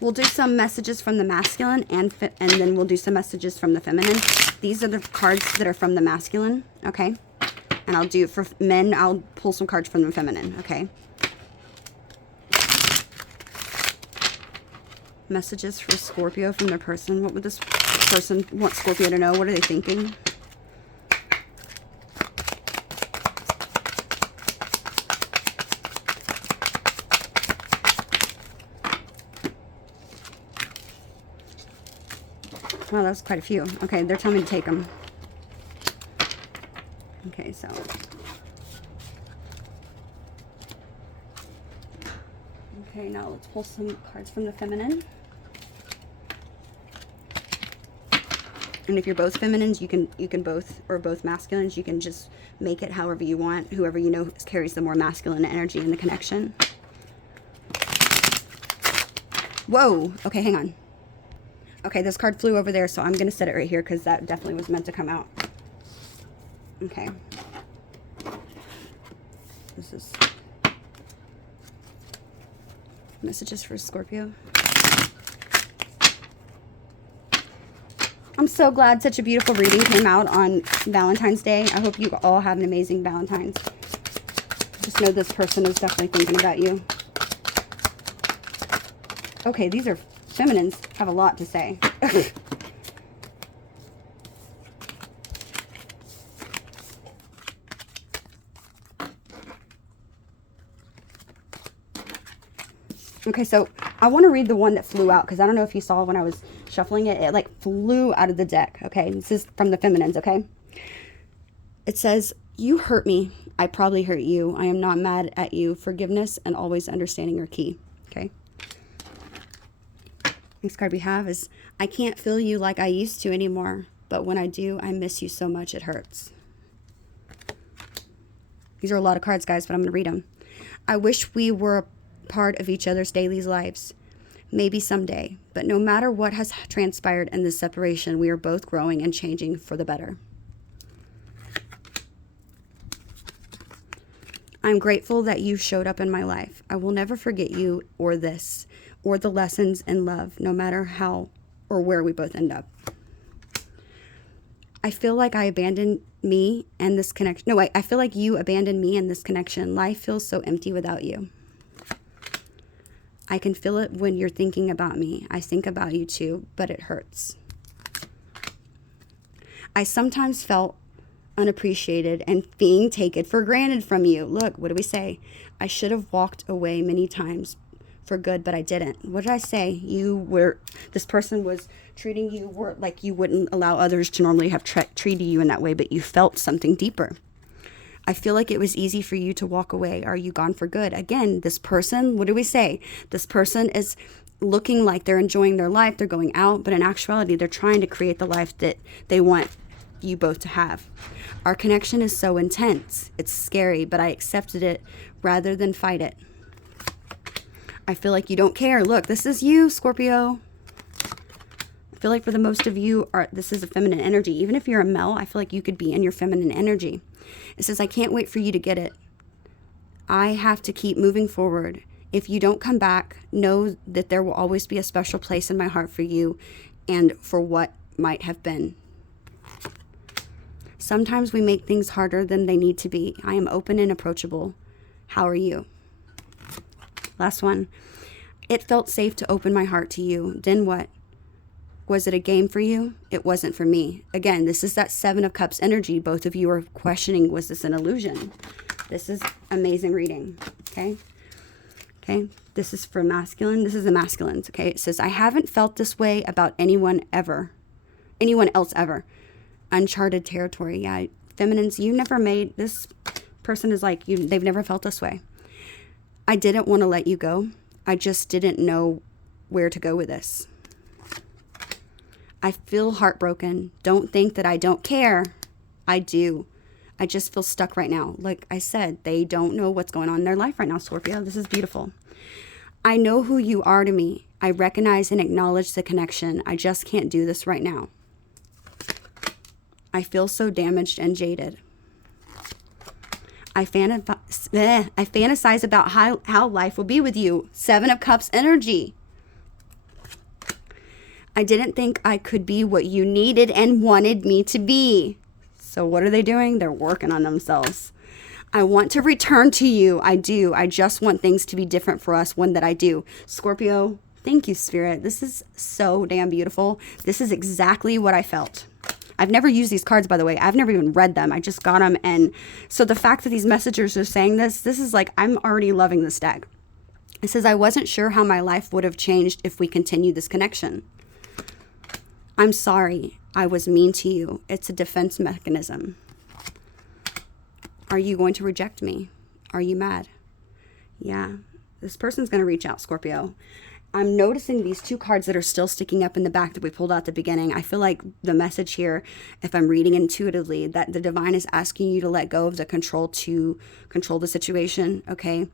We'll do some messages from the masculine and then we'll do some messages from the feminine. These are the cards that are from the masculine, okay? And I'll do, for men, I'll pull some cards from the feminine, okay? Messages for Scorpio from their person. What would this person want Scorpio to know? What are they thinking? Wow, that was quite a few. Okay, they're telling me to take them. Okay, so okay, now let's pull some cards from the feminine. And if you're both feminines, you can both, or both masculines, you can just make it however you want. Whoever you know carries the more masculine energy in the connection. Whoa. Okay, hang on. Okay, this card flew over there, so I'm going to set it right here because that definitely was meant to come out. Okay. This is messages for Scorpio. I'm so glad such a beautiful reading came out on Valentine's Day. I hope you all have an amazing Valentine's. Just know this person is definitely thinking about you. Okay, these are feminines, have a lot to say. Okay, so I want to read the one that flew out because I don't know if you saw when I was shuffling it. It like flew out of the deck, okay? This is from the feminines, okay? It says, you hurt me. I probably hurt you. I am not mad at you. Forgiveness and always understanding are key, okay? Next card we have is, I can't feel you like I used to anymore, but when I do, I miss you so much it hurts. These are a lot of cards, guys, but I'm going to read them. I wish we were a part of each other's daily lives. Maybe someday, but no matter what has transpired in this separation, we are both growing and changing for the better. I'm grateful that you showed up in my life. I will never forget you or this, or the lessons in love, no matter how or where we both end up. I feel like I abandoned me and this connection. No, I feel like you abandoned me and this connection. Life feels so empty without you. I can feel it when you're thinking about me. I think about you too, but it hurts. I sometimes felt unappreciated and being taken for granted from you. Look, what do we say? I should have walked away many times for good, but I didn't. What did I say? This person was treating you like you wouldn't allow others to normally have treated you in that way, but you felt something deeper. I feel like it was easy for you to walk away. Are you gone for good? Again, this person, what do we say? This person is looking like they're enjoying their life. They're going out, but in actuality, they're trying to create the life that they want you both to have. Our connection is so intense. It's scary, but I accepted it rather than fight it. I feel like you don't care. Look, this is you, Scorpio. I feel like for the most of you, this is a feminine energy. Even if you're a male, I feel like you could be in your feminine energy. It says, I can't wait for you to get it. I have to keep moving forward. If you don't come back, know that there will always be a special place in my heart for you and for what might have been. Sometimes we make things harder than they need to be. I am open and approachable. How are you? Last one. It felt safe to open my heart to you. Then what? Was it a game for you? It wasn't for me. Again, this is that Seven of Cups energy. Both of you are questioning, was this an illusion? This is amazing reading, okay? Okay, this is for masculine. This is the masculines, okay? It says, I haven't felt this way about anyone else ever. Uncharted territory. Yeah, feminines, you never made, this person is like, they've never felt this way. I didn't want to let you go. I just didn't know where to go with this. I feel heartbroken. Don't think that I don't care. I do. I just feel stuck right now. Like I said, they don't know what's going on in their life right now, Scorpio. This is beautiful. I know who you are to me. I recognize and acknowledge the connection. I just can't do this right now. I feel so damaged and jaded. I fantasize about how life will be with you. Seven of Cups energy. I didn't think I could be what you needed and wanted me to be. So what are they doing? They're working on themselves. I want to return to you. I do. I just want things to be different for us. One that I do. Scorpio, thank you, Spirit. This is so damn beautiful. This is exactly what I felt. I've never used these cards, by the way. I've never even read them. I just got them. And so the fact that these messengers are saying this is like, I'm already loving this deck. It says, I wasn't sure how my life would have changed if we continued this connection. I'm sorry. I was mean to you. It's a defense mechanism. Are you going to reject me? Are you mad? Yeah. This person's going to reach out, Scorpio. I'm noticing these two cards that are still sticking up in the back that we pulled out at the beginning. I feel like the message here, if I'm reading intuitively, that the divine is asking you to let go of the control to control the situation, okay?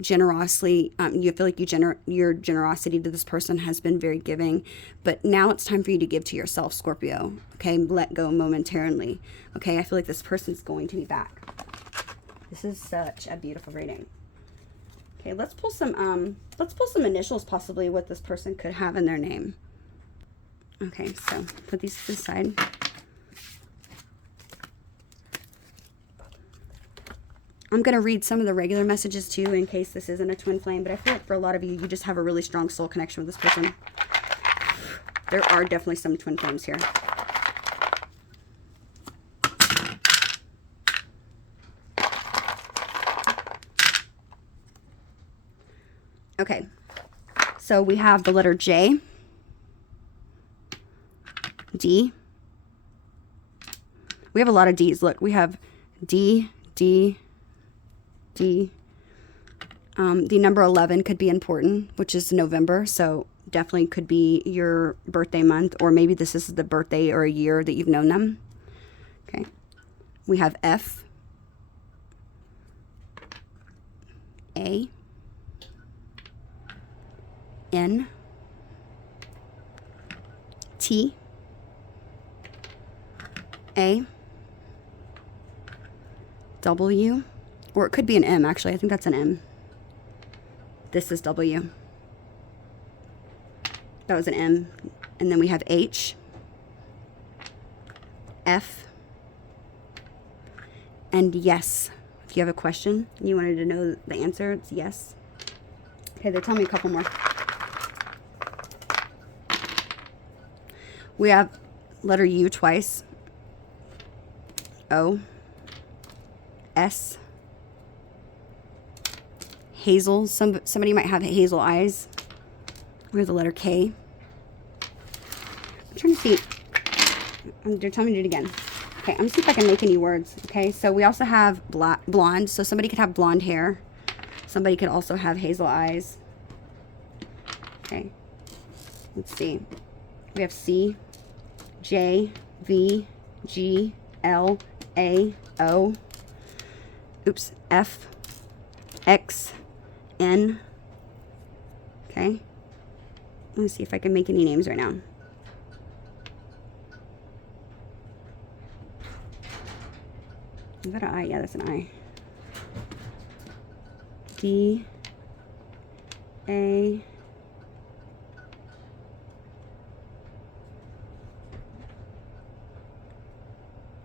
Generously, you feel like your generosity to this person has been very giving, but now it's time for you to give to yourself, Scorpio, okay? Let go momentarily, okay? I feel like this person's going to be back. This is such a beautiful reading. Okay, let's pull some initials, possibly what this person could have in their name. Okay, so put these to the side. I'm going to read some of the regular messages too, in case this isn't a twin flame, but I feel like for a lot of you, you just have a really strong soul connection with this person. There are definitely some twin flames here. Okay, so we have the letter J, D. We have a lot of D's. Look, we have D, D, D. The number 11 could be important, which is November. So definitely could be your birthday month, or maybe this is the birthday or a year that you've known them. Okay. We have F, A, N, T, A, W, or it could be an M, actually. I think that's an M. This is W. That was an M. And then we have H, F, and yes. If you have a question and you wanted to know the answer, it's yes. Okay, they're telling me a couple more. We have letter U twice. O, S, hazel. Somebody might have hazel eyes. We have the letter K. I'm trying to see. They're telling me to do it again. Okay, I'm going to see if I can make any words. Okay, so we also have blonde. So somebody could have blonde hair. Somebody could also have hazel eyes. Okay, let's see. We have C, J, V, G, L, A, O. Oops, F, X, N. Okay. Let me see if I can make any names right now. Is that an I? Yeah, that's an I. D, A,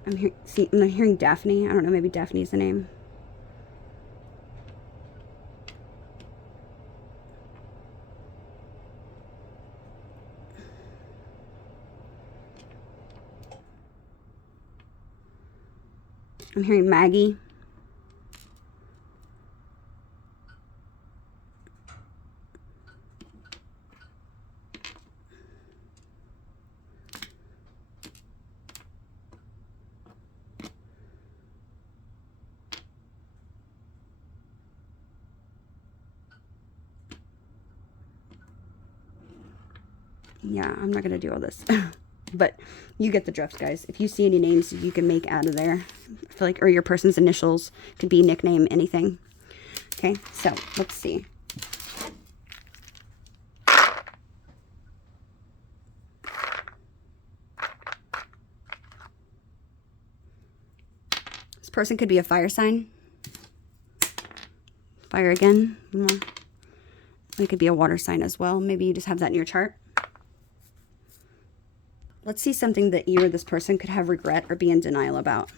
I'm hearing Daphne. I don't know, maybe Daphne's the name. I'm hearing Maggie. Yeah, I'm not going to do all this. But you get the drift, guys. If you see any names you can make out of there, I feel like, or your person's initials, could be nickname, anything. Okay, so let's see. This person could be a fire sign. Fire again. It could be a water sign as well. Maybe you just have that in your chart. Let's see something that you or this person could have regret or be in denial about.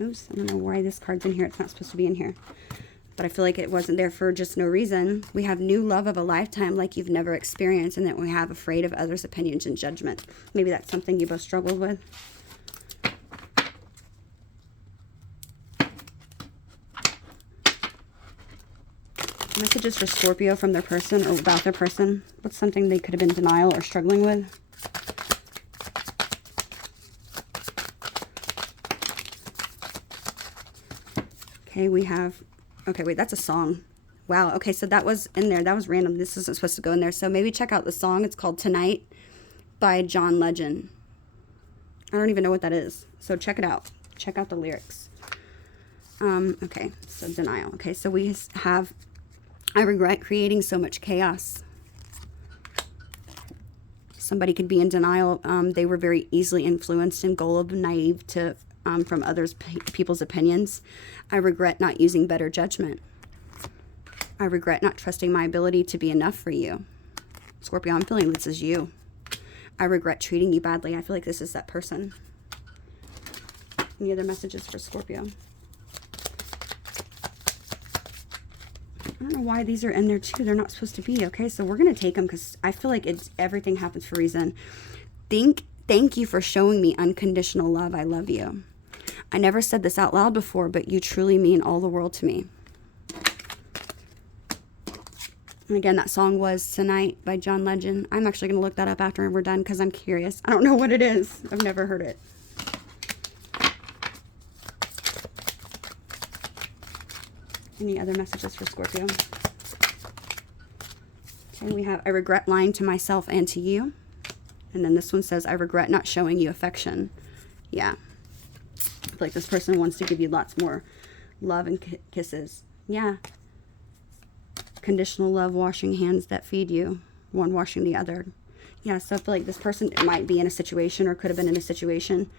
Oops, I don't know why this card's in here. It's not supposed to be in here. But I feel like it wasn't there for just no reason. We have new love of a lifetime like you've never experienced, and that we have afraid of others' opinions and judgment. Maybe that's something you both struggled with. Messages for Scorpio from their person or about their person. What's something they could have been in denial or struggling with? Okay, we have... Okay, wait, that's a song. Wow, okay, so that was in there. That was random. This isn't supposed to go in there. So maybe check out the song. It's called Tonight by John Legend. I don't even know what that is. So check it out. Check out the lyrics. Okay, so denial. Okay, so we have, I regret creating so much chaos. Somebody could be in denial. They were very easily influenced and gullible, naive to from others people's opinions. I regret not using better judgment. I regret not trusting my ability to be enough for you. Scorpio, I'm feeling this is you. I regret treating you badly. I feel like this is that person. Any other messages for Scorpio? I don't know why these are in there too. They're not supposed to be. Okay, so we're going to take them because I feel like everything happens for a reason. Thank you for showing me unconditional love. I love you. I never said this out loud before, but you truly mean all the world to me. And again, that song was Tonight by John Legend. I'm actually going to look that up after we're done because I'm curious. I don't know what it is. I've never heard it. Any other messages for Scorpio? Okay, we have, I regret lying to myself and to you. And then this one says, I regret not showing you affection. Yeah. I feel like this person wants to give you lots more love and kisses. Yeah. Conditional love, washing hands that feed you, one washing the other. Yeah, so I feel like this person might be in a situation or could have been in a situation.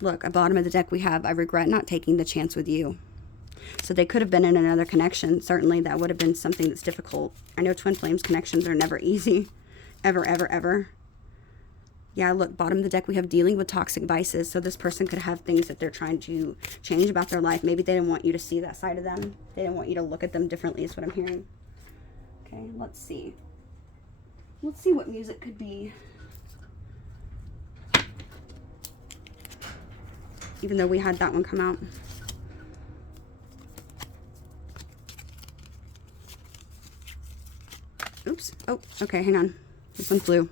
Look, at the bottom of the deck we have, I regret not taking the chance with you. So they could have been in another connection. Certainly that would have been something that's difficult. I know twin flames connections are never easy. Ever, ever, ever. Yeah, look, bottom of the deck we have dealing with toxic vices. So this person could have things that they're trying to change about their life. Maybe they didn't want you to see that side of them. They didn't want you to look at them differently is what I'm hearing. Okay, let's see. Let's see what music could be. Even though we had that one come out. Oops. Oh, okay, hang on. This one flew.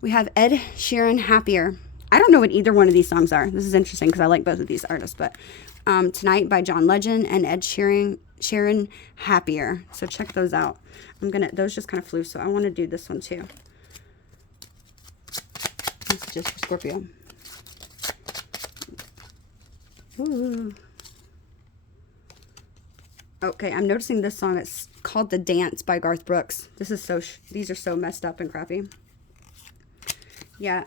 We have Ed Sheeran, Happier. I don't know what either one of these songs are. This is interesting because I like both of these artists. But Tonight by John Legend and Ed Sheeran, Happier. So check those out. Those just kind of flew, so I want to do this one too. This is just for Scorpio. Ooh. Okay, I'm noticing this song. It's called The Dance by Garth Brooks. This is so, these are so messed up and crappy. Yeah,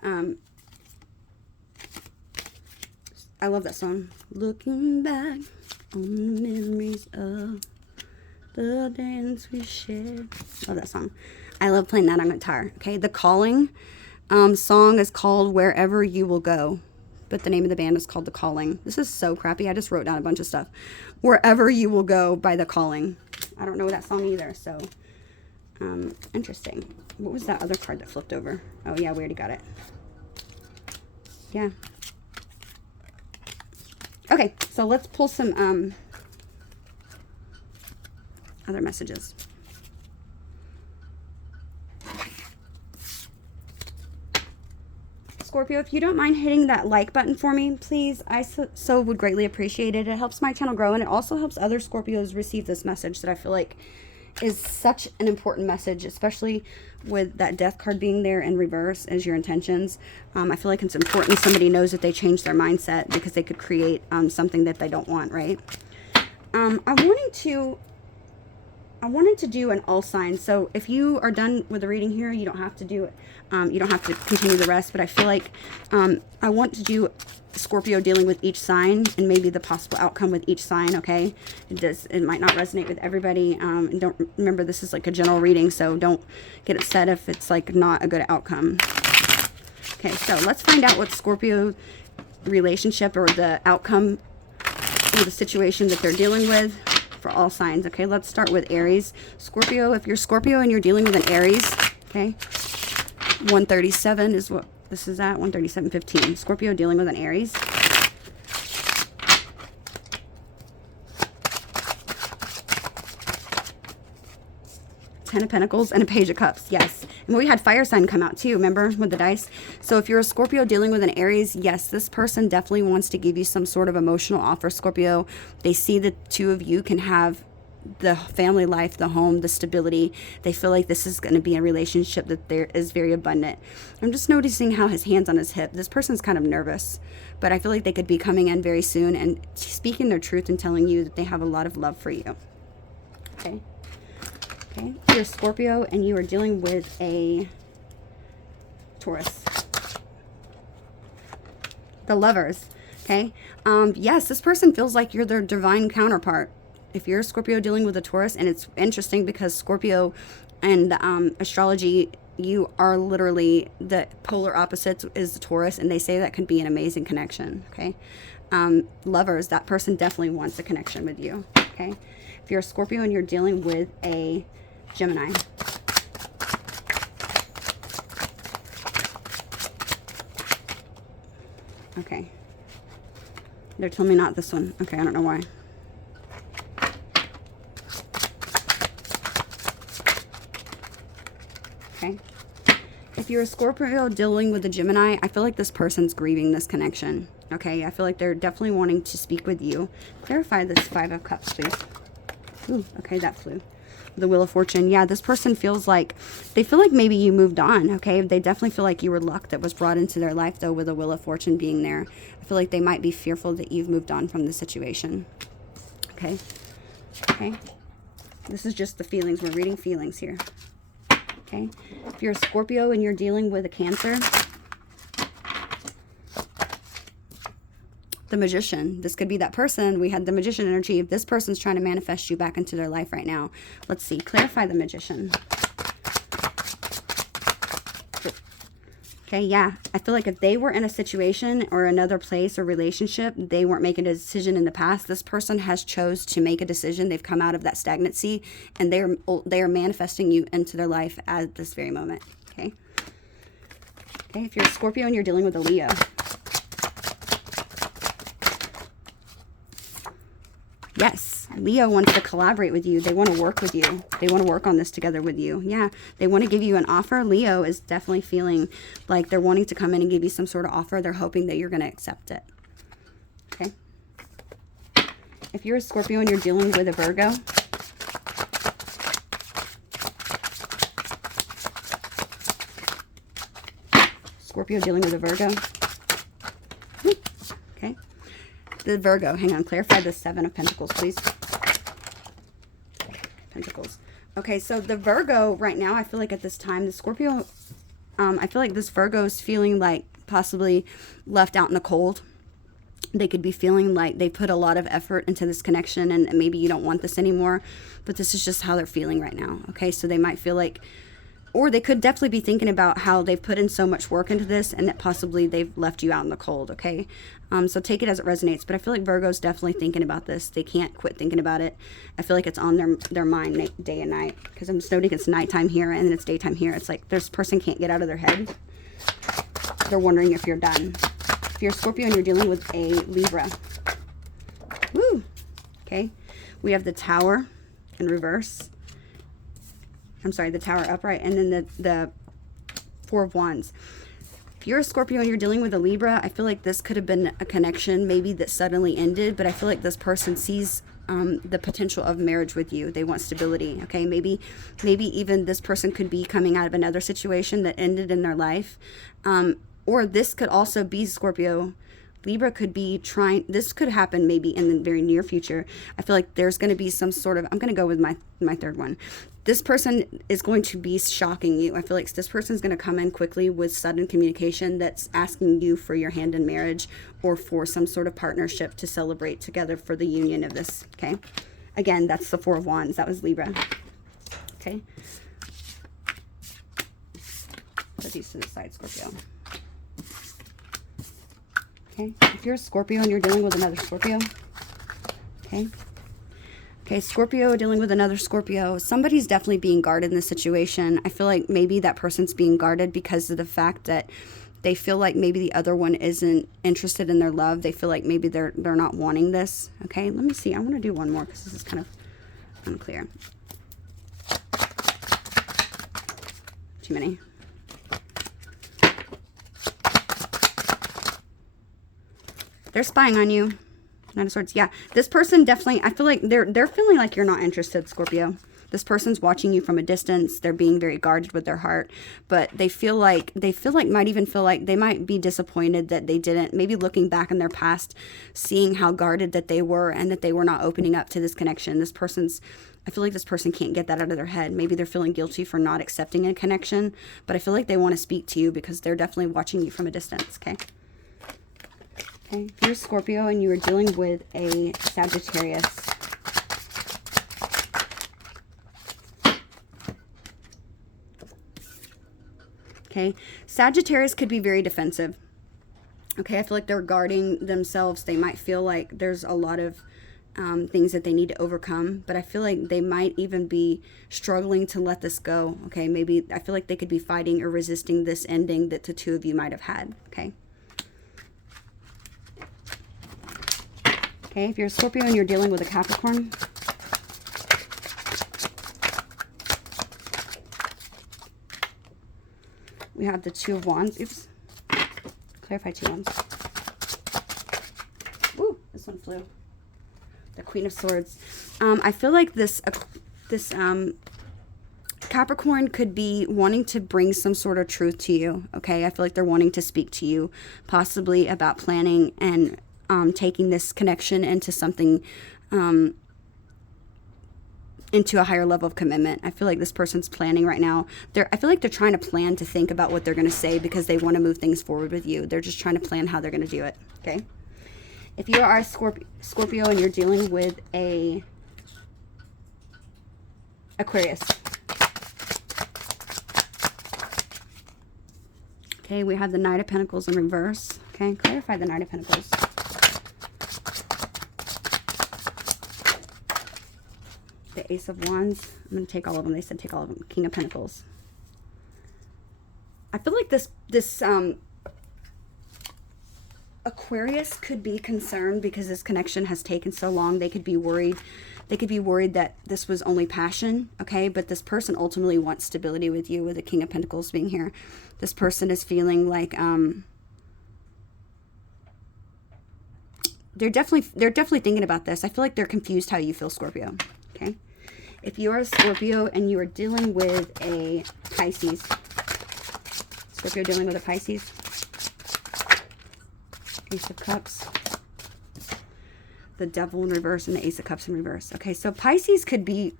I love that song. Looking back on the memories of the dance we shared. Love that song. I love playing that on guitar. Okay, The Calling song is called Wherever You Will Go. But the name of the band is called The Calling. This is so crappy. I just wrote down a bunch of stuff. Wherever You Will Go by The Calling. I don't know that song either, so interesting. What was that other card that flipped over? Oh yeah, we already got it. Yeah. Okay, so let's pull some other messages. Scorpio, if you don't mind hitting that like button for me, please, I so would greatly appreciate it. It helps my channel grow, and it also helps other Scorpios receive this message that I feel like is such an important message, especially with that death card being there in reverse as your intentions. I feel like it's important somebody knows that they changed their mindset because they could create something that they don't want, right? I wanted to do an all sign. So if you are done with the reading here, you don't have to do it. You don't have to continue the rest, but I feel like I want to do Scorpio dealing with each sign and maybe the possible outcome with each sign, okay? It might not resonate with everybody. And don't remember, this is like a general reading, so don't get upset if it's like not a good outcome. Okay, so let's find out what Scorpio relationship or the outcome or the situation that they're dealing with for all signs. Okay, let's start with Aries. Scorpio, if you're Scorpio and you're dealing with an Aries, okay, 137 is what this is at, 137.15. Scorpio dealing with an Aries. Ten of Pentacles and a Page of Cups, yes. And we had Fire sign come out too, remember, with the dice? So if you're a Scorpio dealing with an Aries, yes, this person definitely wants to give you some sort of emotional offer, Scorpio. They see the two of you can have the family life, the home, the stability. They feel like this is going to be a relationship that there is very abundant. I'm just noticing how his hand's on his hip. This person's kind of nervous, but I feel like they could be coming in very soon and speaking their truth and telling you that they have a lot of love for you. Okay. Okay, if you're a Scorpio and you are dealing with a Taurus. The Lovers, okay? Yes, this person feels like you're their divine counterpart. If you're a Scorpio dealing with a Taurus, and it's interesting because Scorpio and astrology, you are literally the polar opposites is the Taurus, and they say that could be an amazing connection, okay? Lovers, that person definitely wants a connection with you, okay? If you're a Scorpio and you're dealing with a Gemini. Okay. They're telling me not this one. Okay, I don't know why. If you're a Scorpio dealing with a Gemini, I feel like this person's grieving this connection. Okay, I feel like they're definitely wanting to speak with you. Clarify this Five of Cups, please. Ooh, okay, that flew. The Wheel of Fortune. Yeah, this person feels like, they feel like maybe you moved on, okay? They definitely feel like you were luck that was brought into their life, though, with the Wheel of Fortune being there. I feel like they might be fearful that you've moved on from the situation. Okay? Okay? This is just the feelings. We're reading feelings here. Okay? If you're a Scorpio and you're dealing with a Cancer, the Magician. This could be that person. We had the Magician energy. If this person's trying to manifest you back into their life right now. Let's see. Clarify the Magician. Okay, yeah. I feel like if they were in a situation or another place or relationship, they weren't making a decision in the past. This person has chose to make a decision. They've come out of that stagnancy, and they are manifesting you into their life at this very moment. Okay. Okay, if you're a Scorpio and you're dealing with a Leo. Yes, Leo wants to collaborate with you. They want to work with you. They want to work on this together with you. Yeah, they want to give you an offer. Leo is definitely feeling like they're wanting to come in and give you some sort of offer. They're hoping that you're going to accept it. Okay. If you're a Scorpio and you're dealing with a Virgo, Scorpio dealing with a Virgo. Okay. The Virgo, hang on, clarify the Seven of Pentacles, please. Pentacles. Okay, so the Virgo right now, I feel like at this time, the Scorpio, I feel like this Virgo is feeling like possibly left out in the cold. They could be feeling like they put a lot of effort into this connection and maybe you don't want this anymore, but this is just how they're feeling right now. Okay, so they might feel like, or they could definitely be thinking about how they've put in so much work into this and that possibly they've left you out in the cold, okay? So take it as it resonates. But I feel like Virgo's definitely thinking about this. They can't quit thinking about it. I feel like it's on their mind day and night. Because I'm just noting it's nighttime here and then it's daytime here. It's like this person can't get out of their head. They're wondering if you're done. If you're a Scorpio and you're dealing with a Libra. Woo! Okay. We have the Tower in reverse. I'm sorry, the Tower upright, and then the Four of Wands. If you're a Scorpio and you're dealing with a Libra, I feel like this could have been a connection maybe that suddenly ended, but I feel like this person sees the potential of marriage with you. They want stability, okay? Maybe even this person could be coming out of another situation that ended in their life, or this could also be Scorpio. Libra could be trying, this could happen maybe in the very near future. I feel like there's going to be some sort of, I'm going to go with my third one. This person is going to be shocking you. I feel like this person is going to come in quickly with sudden communication that's asking you for your hand in marriage or for some sort of partnership to celebrate together for the union of this, okay? Again, that's the Four of Wands. That was Libra, okay? Put these to the side, Scorpio. Okay, if you're a Scorpio and you're dealing with another Scorpio, okay? Okay, Scorpio dealing with another Scorpio. Somebody's definitely being guarded in this situation. I feel like maybe that person's being guarded because of the fact that they feel like maybe the other one isn't interested in their love. They feel like maybe they're not wanting this. Okay, let me see. I want to do one more because this is kind of unclear. Too many. They're spying on you. Knight of Swords. Yeah, this person definitely, I feel like they're feeling like you're not interested, Scorpio. This person's watching you from a distance. They're being very guarded with their heart, but they might even feel like they might be disappointed that they didn't, maybe looking back in their past, seeing how guarded that they were and that they were not opening up to this connection. I feel like this person can't get that out of their head. Maybe they're feeling guilty for not accepting a connection, but I feel like they want to speak to you because they're definitely watching you from a distance, okay? Okay, if you're Scorpio and you are dealing with a Sagittarius. Okay, Sagittarius could be very defensive. Okay, I feel like they're guarding themselves. They might feel like there's a lot of things that they need to overcome, but I feel like they might even be struggling to let this go. Okay, maybe I feel like they could be fighting or resisting this ending that the two of you might have had. Okay. Okay, if you're a Scorpio and you're dealing with a Capricorn. We have the Two of Wands. Oops. Clarify Two Wands. Ooh, this one flew. The Queen of Swords. I feel like this Capricorn could be wanting to bring some sort of truth to you, okay? I feel like they're wanting to speak to you, possibly about planning and taking this connection into something, into a higher level of commitment. I feel like this person's planning right now. I feel like they're trying to plan to think about what they're going to say because they want to move things forward with you. They're just trying to plan how they're going to do it, okay? If you are a Scorpio and you're dealing with a Aquarius. Okay, we have the Knight of Pentacles in reverse. Okay, clarify the Knight of Pentacles. The Ace of Wands. I'm going to take all of them. They said take all of them. King of Pentacles. I feel like this Aquarius could be concerned because this connection has taken so long. They could be worried. They could be worried that this was only passion, okay? But this person ultimately wants stability with you, with the King of Pentacles being here. This person is feeling like they're definitely thinking about this. I feel like they're confused how you feel, Scorpio, okay? If you are a Scorpio and you are dealing with a Pisces, Scorpio dealing with a Pisces, Ace of Cups, the Devil in reverse, and the Ace of Cups in reverse. Okay, so Pisces could be,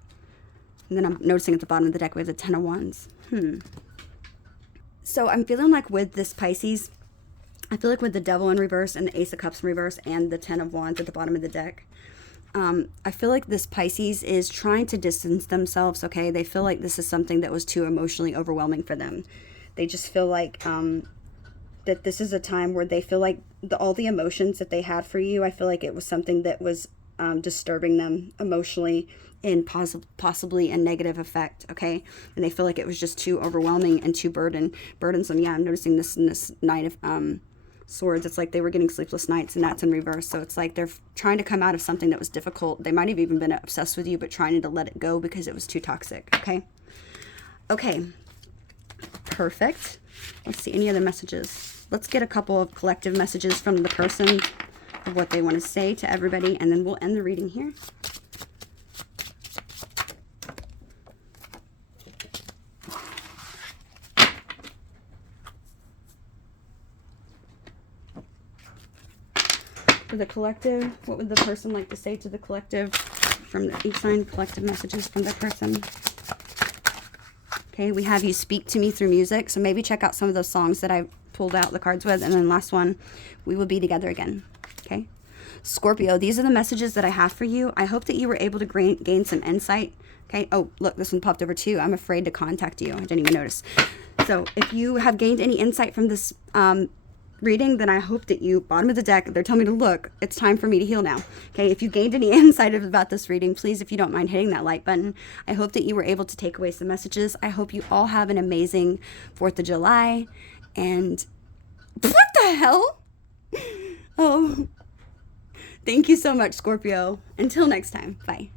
and then I'm noticing at the bottom of the deck we have the Ten of Wands. So I'm feeling like with this Pisces, I feel like with the Devil in reverse and the Ace of Cups in reverse and the Ten of Wands at the bottom of the deck, I feel like this Pisces is trying to distance themselves, okay? They feel like this is something that was too emotionally overwhelming for them. They just feel like that this is a time where they feel like all the emotions that they had for you, I feel like it was something that was disturbing them emotionally in possibly a negative effect, okay? And they feel like it was just too overwhelming and too burdensome. Yeah, I'm noticing this in this Knight of Swords. It's like they were getting sleepless nights, and that's in reverse. So it's like they're trying to come out of something that was difficult. They might have even been obsessed with you, but trying to let it go because it was too toxic, okay? Okay, perfect. Let's see, any other messages? Let's get a couple of collective messages from the person of what they want to say to everybody, and then we'll end the reading here. For the collective, what would the person like to say to the collective from each sign? Collective messages from the person. Okay, we have you speak to me through music, so maybe check out some of those songs that I pulled out the cards with. And then last one, we will be together again. Okay, Scorpio, these are the messages that I have for you. I hope that you were able to gain some insight. Okay, oh look, this one popped over too. I'm afraid to contact you. I didn't even notice. So if you have gained any insight from this reading, then I hope that you, bottom of the deck, they're telling me to look, it's time for me to heal now. Okay, if you gained any insight about this reading, please, if you don't mind hitting that like button. I hope that you were able to take away some messages. I hope you all have an amazing 4th of July. And what the hell? Oh, thank you so much, Scorpio. Until next time, bye.